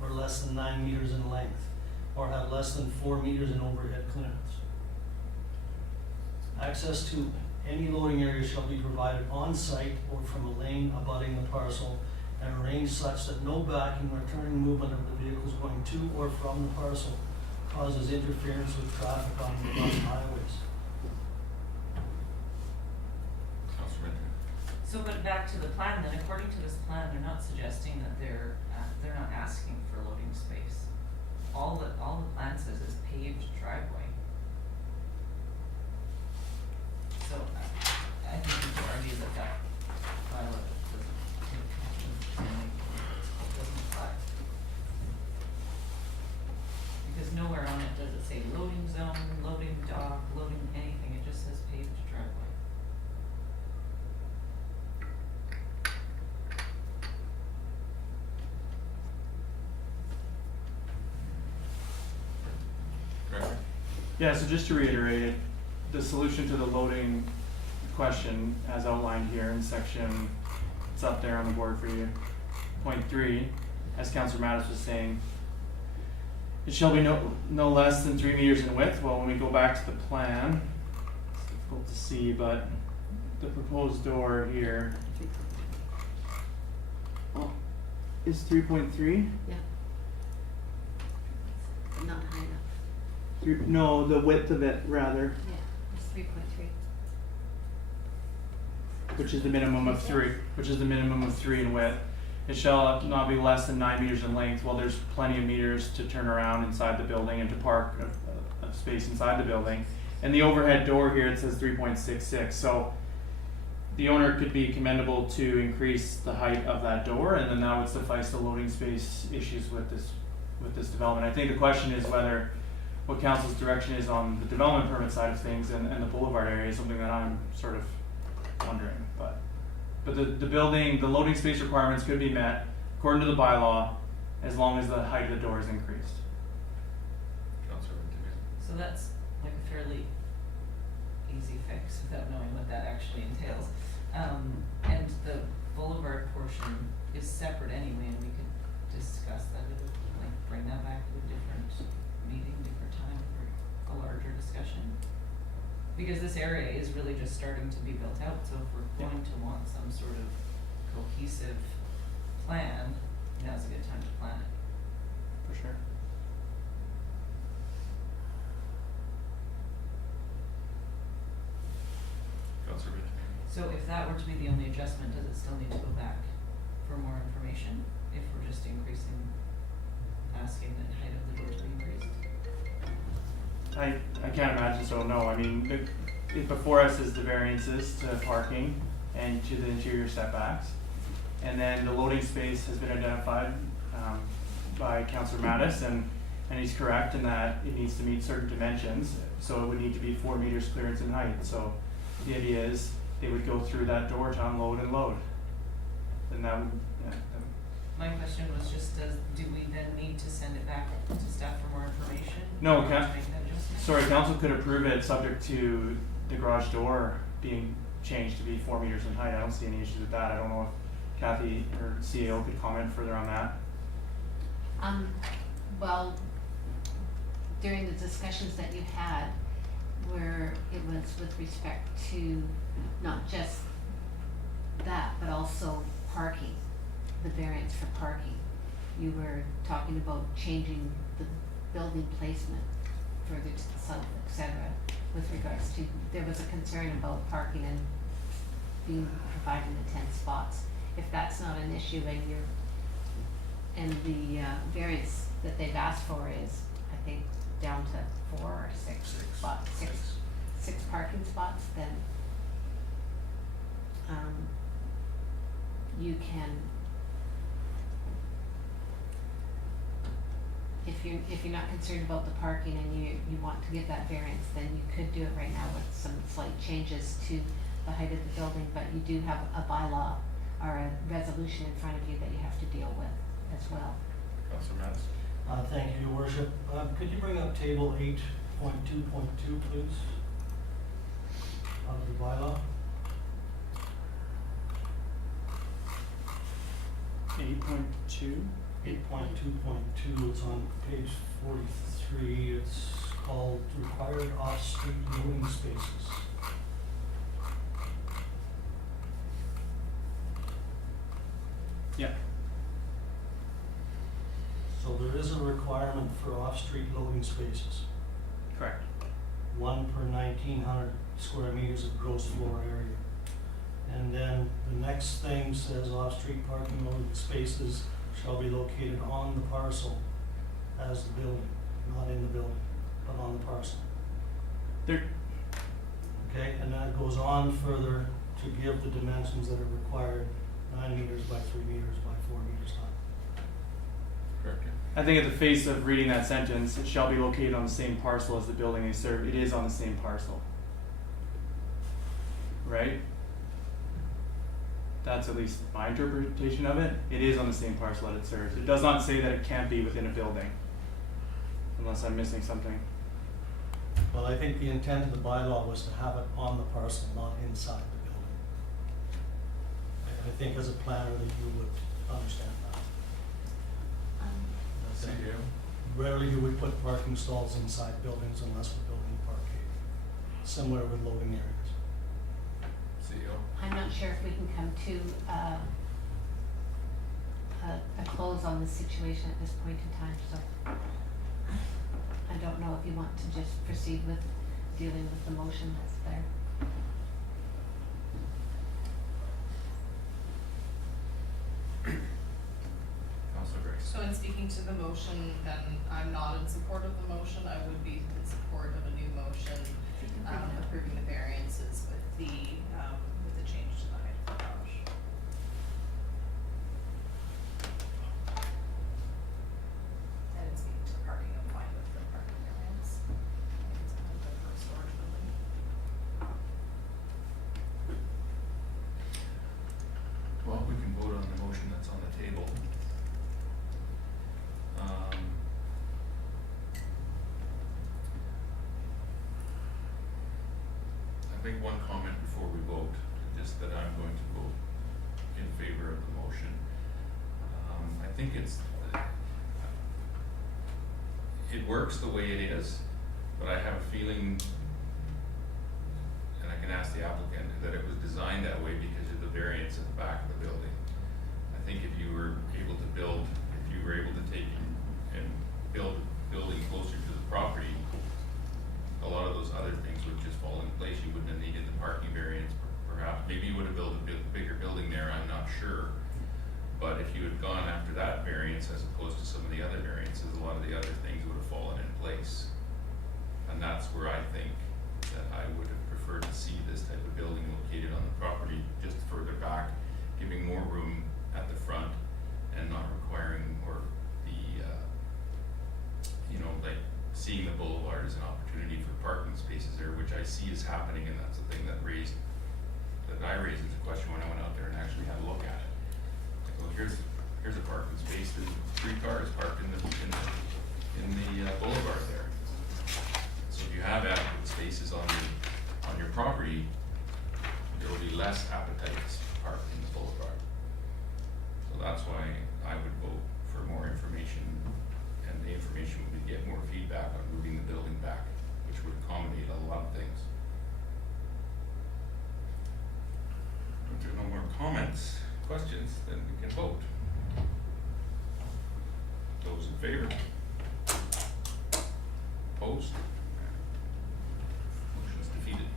or less than 9 meters in length, or have less than 4 meters in overhead clearance. Access to any loading area shall be provided on-site or from a lane abutting the parcel and arranged such that no backing or turning movement of the vehicles going to or from the parcel causes interference with traffic on the highways. Councillor Veintimilla? So, but back to the plan, then according to this plan, they're not suggesting that they're not asking for loading space. All the plan says is paved driveway. So, I think you could argue that bylaw doesn't apply. Because nowhere on it does it say loading zone, loading dock, loading anything, it just says paved driveway. Director? Yeah, so just to reiterate it, the solution to the loading question as outlined here in section, it's up there on the board for you, point 3, as Councillor Mattis was saying, it shall be no less than 3 meters in width. Well, when we go back to the plan, it's difficult to see, but the proposed door here is 3.3. Yeah. But not high enough. No, the width of it rather, Yeah, it's 3.3. which is the minimum of 3, in width. It shall not be less than 9 meters in length. Well, there's plenty of meters to turn around inside the building and to park a space inside the building. And the overhead door here, it says 3.66. So the owner could be commendable to increase the height of that door, and then that would suffice the loading space issues with this development. I think the question is whether what council's direction is on the development permit side of things and the boulevard area is something that I'm sort of wondering, but the loading space requirements could be met according to the bylaw as long as the height of the door is increased. Councillor Veintimilla? So that's like a fairly easy fix without knowing what that actually entails. And the boulevard portion is separate anyway, and we could discuss that, it would like bring that back to a different meeting, different time for a larger discussion. Because this area is really just starting to be built out, so if we're going to want some sort of cohesive plan, now's a good time to plan it. For sure. Councillor Veintimilla. So if that were to be the only adjustment, does it still need to go back for more information? If we're just asking the height of the door to be increased? I can't imagine so, no, I mean, before us is the variances to parking and to the interior setbacks. And then the loading space has been identified, by Councillor Mattis, and he's correct in that it needs to meet certain dimensions, so it would need to be 4 meters clearance in height, so the idea is they would go through that door to unload and load. And that would, yeah, My question was just, do we then need to send it back to staff for more information? No, Or to okay. make that adjustment? sorry, council could approve it subject to the garage door being changed to be 4 meters in height, I don't see any issues with that, I don't know if Kathy or CAO could comment further on that. Well, during the discussions that you had, where it was with respect to not just that, but also parking, the variance for parking. You were talking about changing the building placement further to the south, et cetera, with regards to, there was a concern about parking and being provided in 10 spots. If that's not an issue and and the variance that they've asked for is, I think, down to 4 or 6 spots, six parking spots, then you can, if you're not concerned about the parking and you want to give that variance, then you could do it right now with some slight changes to the height of the building, but you do have a bylaw or a resolution in front of you that you have to deal with as well. Councillor Mattis. Thank you, Your Worship. Could you bring up table 8.2.2, please? Out of the bylaw. 8.2? 8.2.2, it's on page 43, it's called required off-street loading spaces. Yeah. So there is a requirement for off-street loading spaces, Correct. 1 per 1,900 square meters of gross floor area. And then the next thing says off-street parking loading spaces shall be located on the parcel as the building, not in the building, but on the parcel. There, Okay, and that goes on further to give the dimensions that are required, 9 meters by 3 meters by 4 meters high. Correct, yeah. I think at the face of reading that sentence, it shall be located on the same parcel as the building they serve. It is on the same parcel. Right? That's at least my interpretation of it. It is on the same parcel that it serves. It does not say that it can't be within a building. Unless I'm missing something. Well, I think the intent of the bylaw was to have it on the parcel, not inside the building. I think as a planner that you would understand that. CAO. Rarely do we put parking stalls inside buildings unless we're building parkade. Similar with loading areas. CEO. I'm not sure if we can come to a close on this situation at this point in time, so I don't know if you want to just proceed with dealing with the motion that's there. Councillor Grace. So in speaking to the motion, then I'm not in support of the motion, I would be in support of a new motion, approving the variances with the change to the height of the garage. And in speaking to the parking, I'm fine with the parking variance. I think it's kind of good for a storage building. Well, we can vote on the motion that's on the table. I make one comment before we vote, just that I'm going to vote in favor of the motion. I think it works the way it is, but I have a feeling ask the applicant that it was designed that way because of the variance at the back of the building. I think if you were able to take and build a building closer to the property, a lot of those other things would just fall in place. You wouldn't have needed the parking variance, perhaps. Maybe you would have built a bigger building there, I'm not sure. But if you had gone after that variance as opposed to some of the other variances, a lot of the other things would have fallen in place. And that's where I think that I would have preferred to see this type of building located on the property just further back, giving more room at the front and not requiring or the, like seeing the boulevard as an opportunity for parking spaces there, which I see is happening, and that's the thing that I raised as a question when I went out there and actually had a look at it. Well, here's a parking space, there's 3 cars parked in the boulevard there. So if you have adequate spaces on your property, there will be less appetite to park in the boulevard. So that's why I would vote for more information, and the information would get more feedback on moving the building back, which would accommodate a lot of things. If there are no more comments, questions, then we can vote. Those in favor? Opposed? Motion is defeated.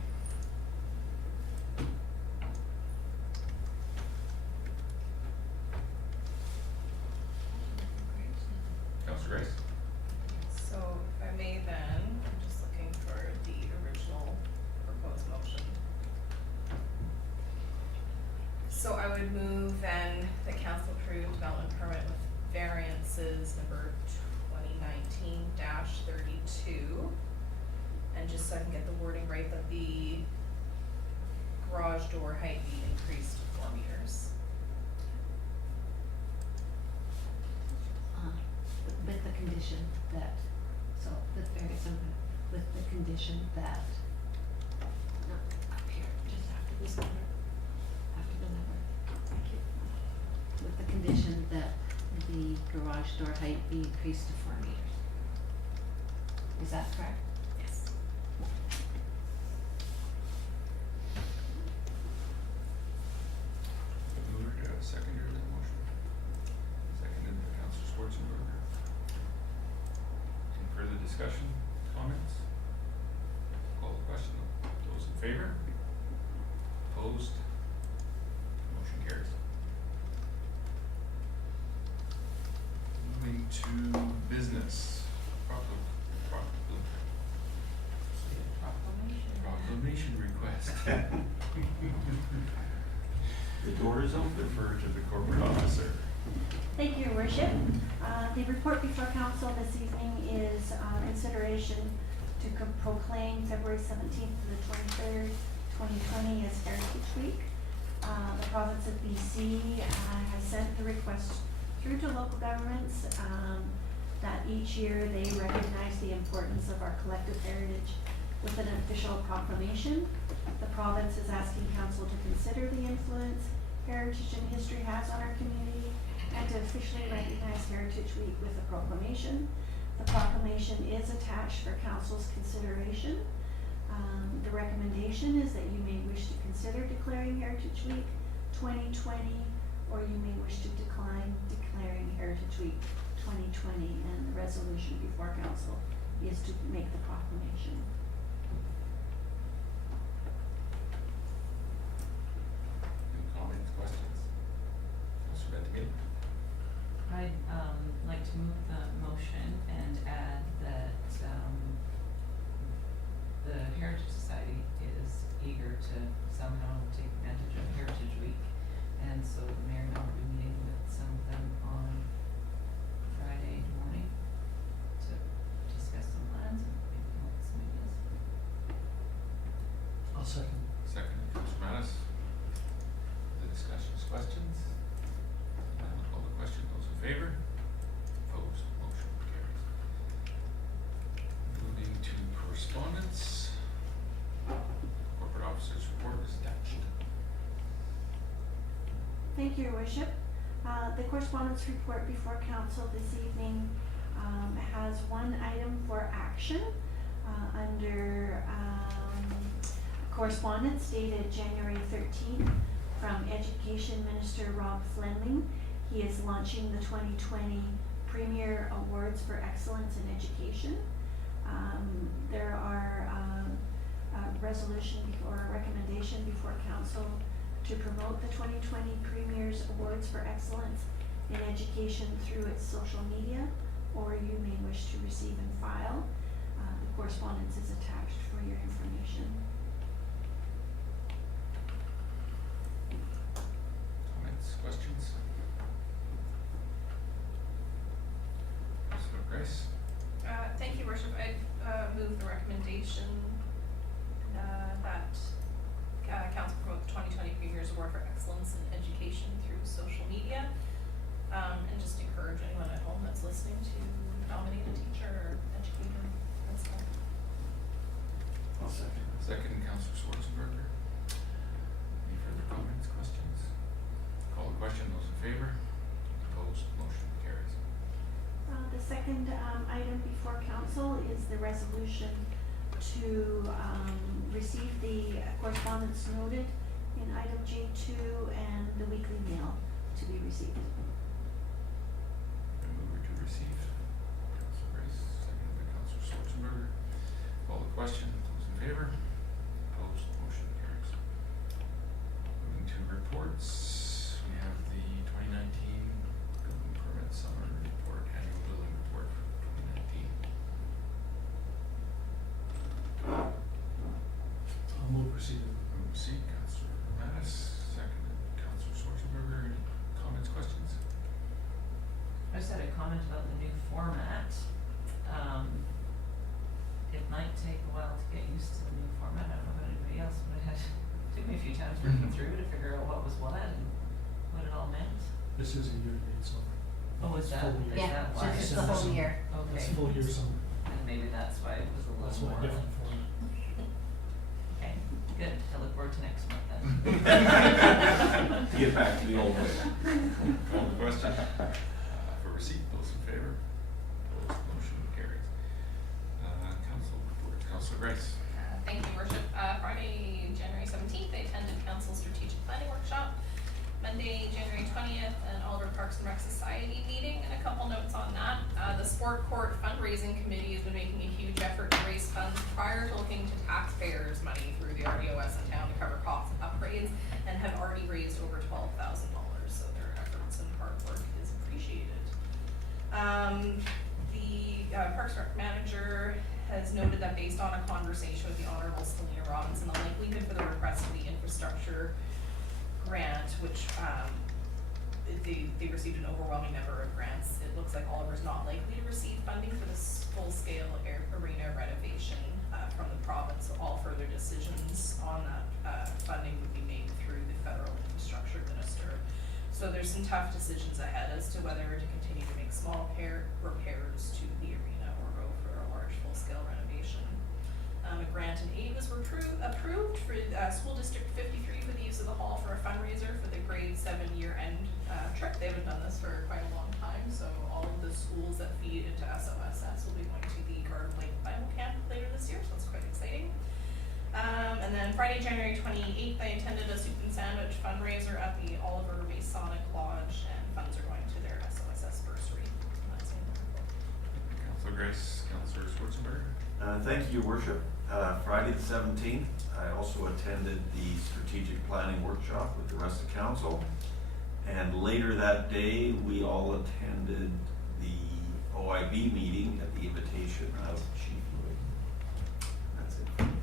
Councillor Rice? So if I may then, I'm just looking for the original proposed motion. So I would move then the council approve development permit with variances number 2019-32. And just so I can get the wording right, that the garage door height be increased to 4 meters. With the condition that, so with very simple, with the condition that, no, up here, just after this number, after the number, thank you. With the condition that the garage door height be increased to 4 meters. Is that correct? Yes. Mover, do I have a seconder to that motion? Seconded by Councillor Schwarzenberger. Any further discussion, comments? Call the question. Those in favor? Opposed? Motion carries. Moving to business. Proclamation request. The door is open. Defer to the corporate officer. Thank you, Your Worship. The report before council this evening is consideration to proclaim February 17th to the 23rd, 2020 as Heritage Week. The province of BC has sent the request through to local governments that each year they recognize the importance of our collective heritage with an official proclamation. The province is asking council to consider the influence heritage and history has on our community and to officially recognize Heritage Week with a proclamation. The proclamation is attached for council's consideration. The recommendation is that you may wish to consider declaring Heritage Week 2020, or you may wish to decline declaring Heritage Week 2020, and the resolution before council is to make the proclamation. Any comments, questions? Councillor Veintimilla? I'd like to move the motion and add that the Heritage Society is eager to somehow take advantage of Heritage Week, and so the mayor and I will be meeting with some of them on Friday morning to discuss some plans and maybe come up with some ideas. I'll second. Second, Councillor Mattis. The discussions, questions? None, I'll call the question. Those in favor? Opposed? Motion carries. Moving to correspondence. Corporate officer's report is attached. Thank you, Your Worship. The correspondence report before council this evening has one item for action under Correspondence dated January 13th from Education Minister Rob Fleming. He is launching the 2020 Premier Awards for Excellence in Education. There are a resolution or a recommendation before council to promote the 2020 Premier's Awards for Excellence in Education through its social media, or you may wish to receive and file. The correspondence is attached for your information. Comments, questions? Councillor Grace? Thank you, Worship. I move the recommendation that council promote the 2020 Premier's Award for Excellence in Education through social media, and just encourage anyone at home that's listening to nominate a teacher or educator. That's all. I'll second. Second, Councillor Schwarzenberger. Any further comments, questions? Call the question, those in favor? Opposed, motion carries. The second item before council is the resolution to receive the correspondence noted in item J2 and the weekly mail to be received. I move to receive. Councillor Grace, seconded by Councillor Schwarzenberger. Call the question, those in favor? Opposed, motion carries. Moving to reports, we have the 2019 building permit summer report, annual building report for 2019. I'll move proceed. Move C, Councillor Mattis, seconded Councillor Schwarzenberger. Any comments, questions? I just had a comment about the new format. It might take a while to get used to the new format. I don't know about anybody else, but it took me a few times working through to figure out what was what and what it all meant. This is a year-to-date summary. Oh, is It's that, full year. is Yeah, that why? it's the whole year. Okay. It's full year summary. And maybe that's why it was a That's little why more. different format. Okay, good. I look forward to next month then. Get back to the old way. Call the question. For receipt, those in favor? Opposed, motion carries. Council report, Councillor Grace. Thank you, Worship. Friday, January 17th, I attended Council Strategic Planning Workshop. Monday, January 20th, an Alder Parks and Rec Society meeting, and a couple notes on that. The Sport Court Fundraising Committee has been making a huge effort to raise funds prior to looking to taxpayers' money through the RDOS in town to cover costs and upgrades, and have already raised over $12,000, so their efforts and hard work is appreciated. The Parks Rec manager has noted that based on a conversation with the Honorable Selena Robinson, the likelihood for the request of the infrastructure grant, which they received an overwhelming number of grants. It looks like Oliver is not likely to receive funding for this full-scale arena renovation from the province. So all further decisions on that funding would be made through the federal infrastructure minister. So there's some tough decisions ahead as to whether to continue to make small repairs to the arena or go for a large full-scale renovation. A grant and aid was approved for School District 53 for the use of the hall for a fundraiser for the grade 7 year-end trip. They haven't done this for quite a long time, so all of the schools that feed into SOSS will be going to the Garden Lake Bible Camp later this year, so that's quite exciting. And then Friday, January 28th, I attended a soup and sandwich fundraiser at the Oliver Masonic Lodge, and funds are going to their SOSS bursary. And that's in the report. Councillor Grace, Councillor Schwarzenberger. Thank you, Your Worship. Friday the 17th, I also attended the strategic planning workshop with the rest of council. And later that day, we all attended the OIB meeting at the invitation of Chief Lloyd. That's it. Thank you,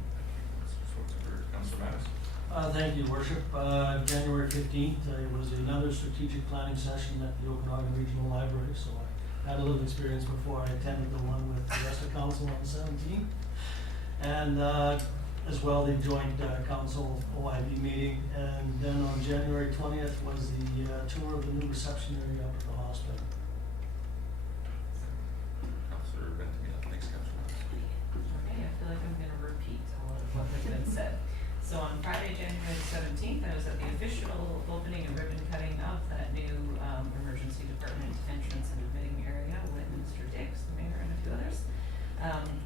Councillor Schwarzenberger. Councillor Mattis. Thank you, Worship. January 15th, it was another strategic planning session at the Okanagan Regional Library, so I had a little experience before I attended the one with the rest of council on the 17th. And as well, the joint council OIB meeting. And then on January 20th was the tour of the new reception area up at the hospital. Councillor Veintimilla. Thanks, Councillor Mattis. Okay, I feel like I'm gonna repeat a lot of what has been said. So on Friday, January 17th, I was at the official opening and ribbon cutting of that new emergency department entrance and admitting area with Mr. Dix, the mayor, and a few others.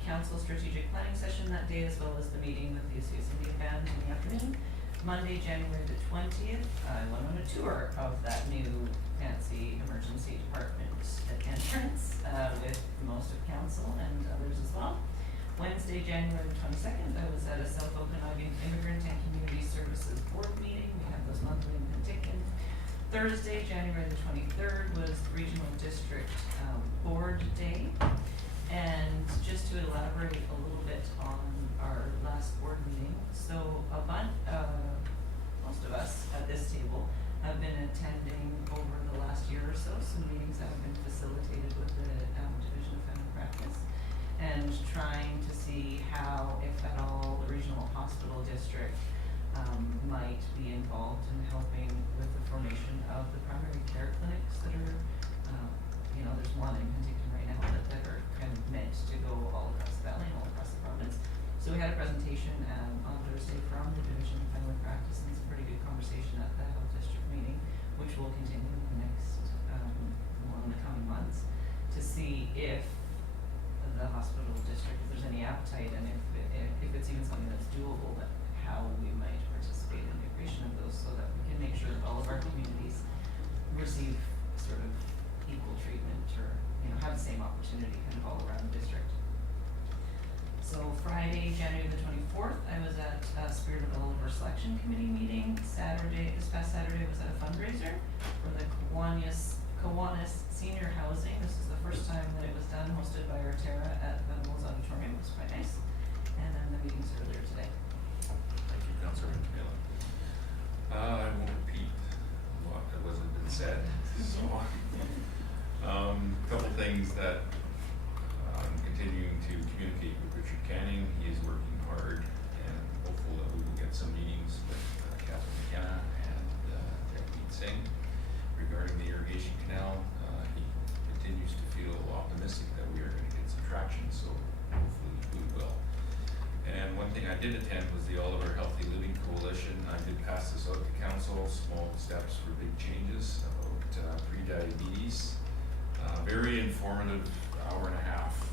council strategic planning session that day, as well as the meeting with the Associated Band in the afternoon. Monday, January the 20th, I went on a tour of that new fancy emergency department entrance with most of council and others as well. Wednesday, January the 22nd, I was at a South Okanagan Immigrant and Community Services Board meeting. We have those monthly in Pelican. Thursday, January the 23rd, was Regional District Board Day. And just to elaborate a little bit on our last board meeting, so most of us at this table have been attending over the last year or so some meetings that have been facilitated with the Division of Family Practice, and trying to see how, if at all, the Regional Hospital District might be involved in helping with the formation of the primary care clinics that are, there's one in Penticton right now that are kind of meant to go all across the valley and all across the province. So we had a presentation on Thursday from the Division of Family Practice, and some pretty good conversation at the Health District meeting, which will continue in the next, in the coming months, to see if the hospital district, if there's any appetite, and if it's even something that's doable, but how we might participate in the creation of those, so that we can make sure that all of our communities receive sort of equal treatment, or have the same opportunity kind of all around the district. So Friday, January the 24th, I was at Spirit of Gallagher Selection Committee meeting. This past Saturday was at a fundraiser for the Kiwanis Senior Housing. This is the first time that it was done, hosted by Artera at Venables Auditorium. It was quite nice. And then the meeting's earlier today. Thank you, Councillor Veintimilla. I won't repeat what hasn't been said, so, couple things that I'm continuing to communicate with Richard Canning. He is working hard and hopeful that we will get some meetings with Catherine McKenna and Jagmeet Singh regarding the irrigation canal. He continues to feel optimistic that we are going to get some traction, so hopefully we will. And one thing I did attend was the Oliver Healthy Living Coalition. I did pass this out to council, small steps for big changes about pre-diabetes. Very informative, hour and a half,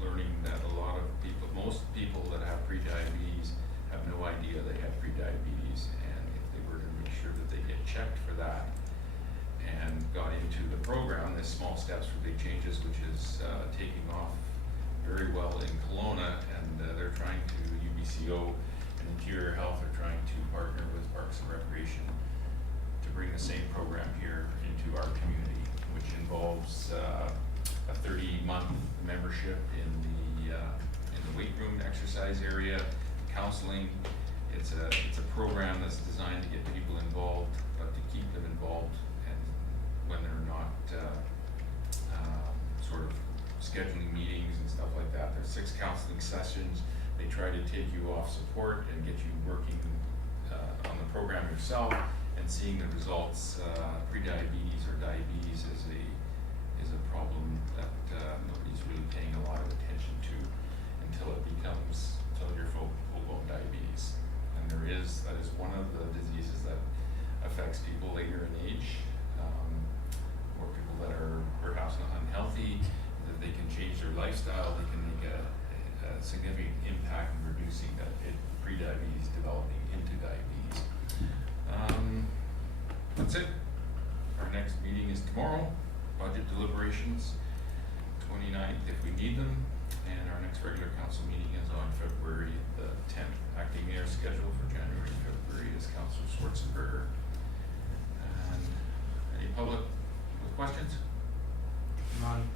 learning that a lot of people, most people that have pre-diabetes have no idea they have pre-diabetes, and if they were to make sure that they get checked for that, and got into the program, this Small Steps for Big Changes, which is taking off very well in Kelowna, and they're trying to, UBCO and Interior Health are trying to partner with Parks and Recreation to bring the same program here into our community, which involves a 30-month membership in the weight room exercise area, counseling. It's a program that's designed to get people involved, but to keep them involved, and when they're not sort of scheduling meetings and stuff like that. There's 6 counseling sessions. They try to take you off support and get you working on the program yourself and seeing the results. Pre-diabetes or diabetes is a problem that nobody's really paying a lot of attention to until you're full-blown diabetes. And that is one of the diseases that affects people later in age, or people that are perhaps not unhealthy, that they can change their lifestyle, they can make a significant impact in reducing that pre-diabetes developing into diabetes. That's it. Our next meeting is tomorrow, budget deliberations, 29th if we need them, and our next regular council meeting is on February the 10th. Acting mayor schedule for January and February is Councillor Schwarzenberger. And any public with questions? None.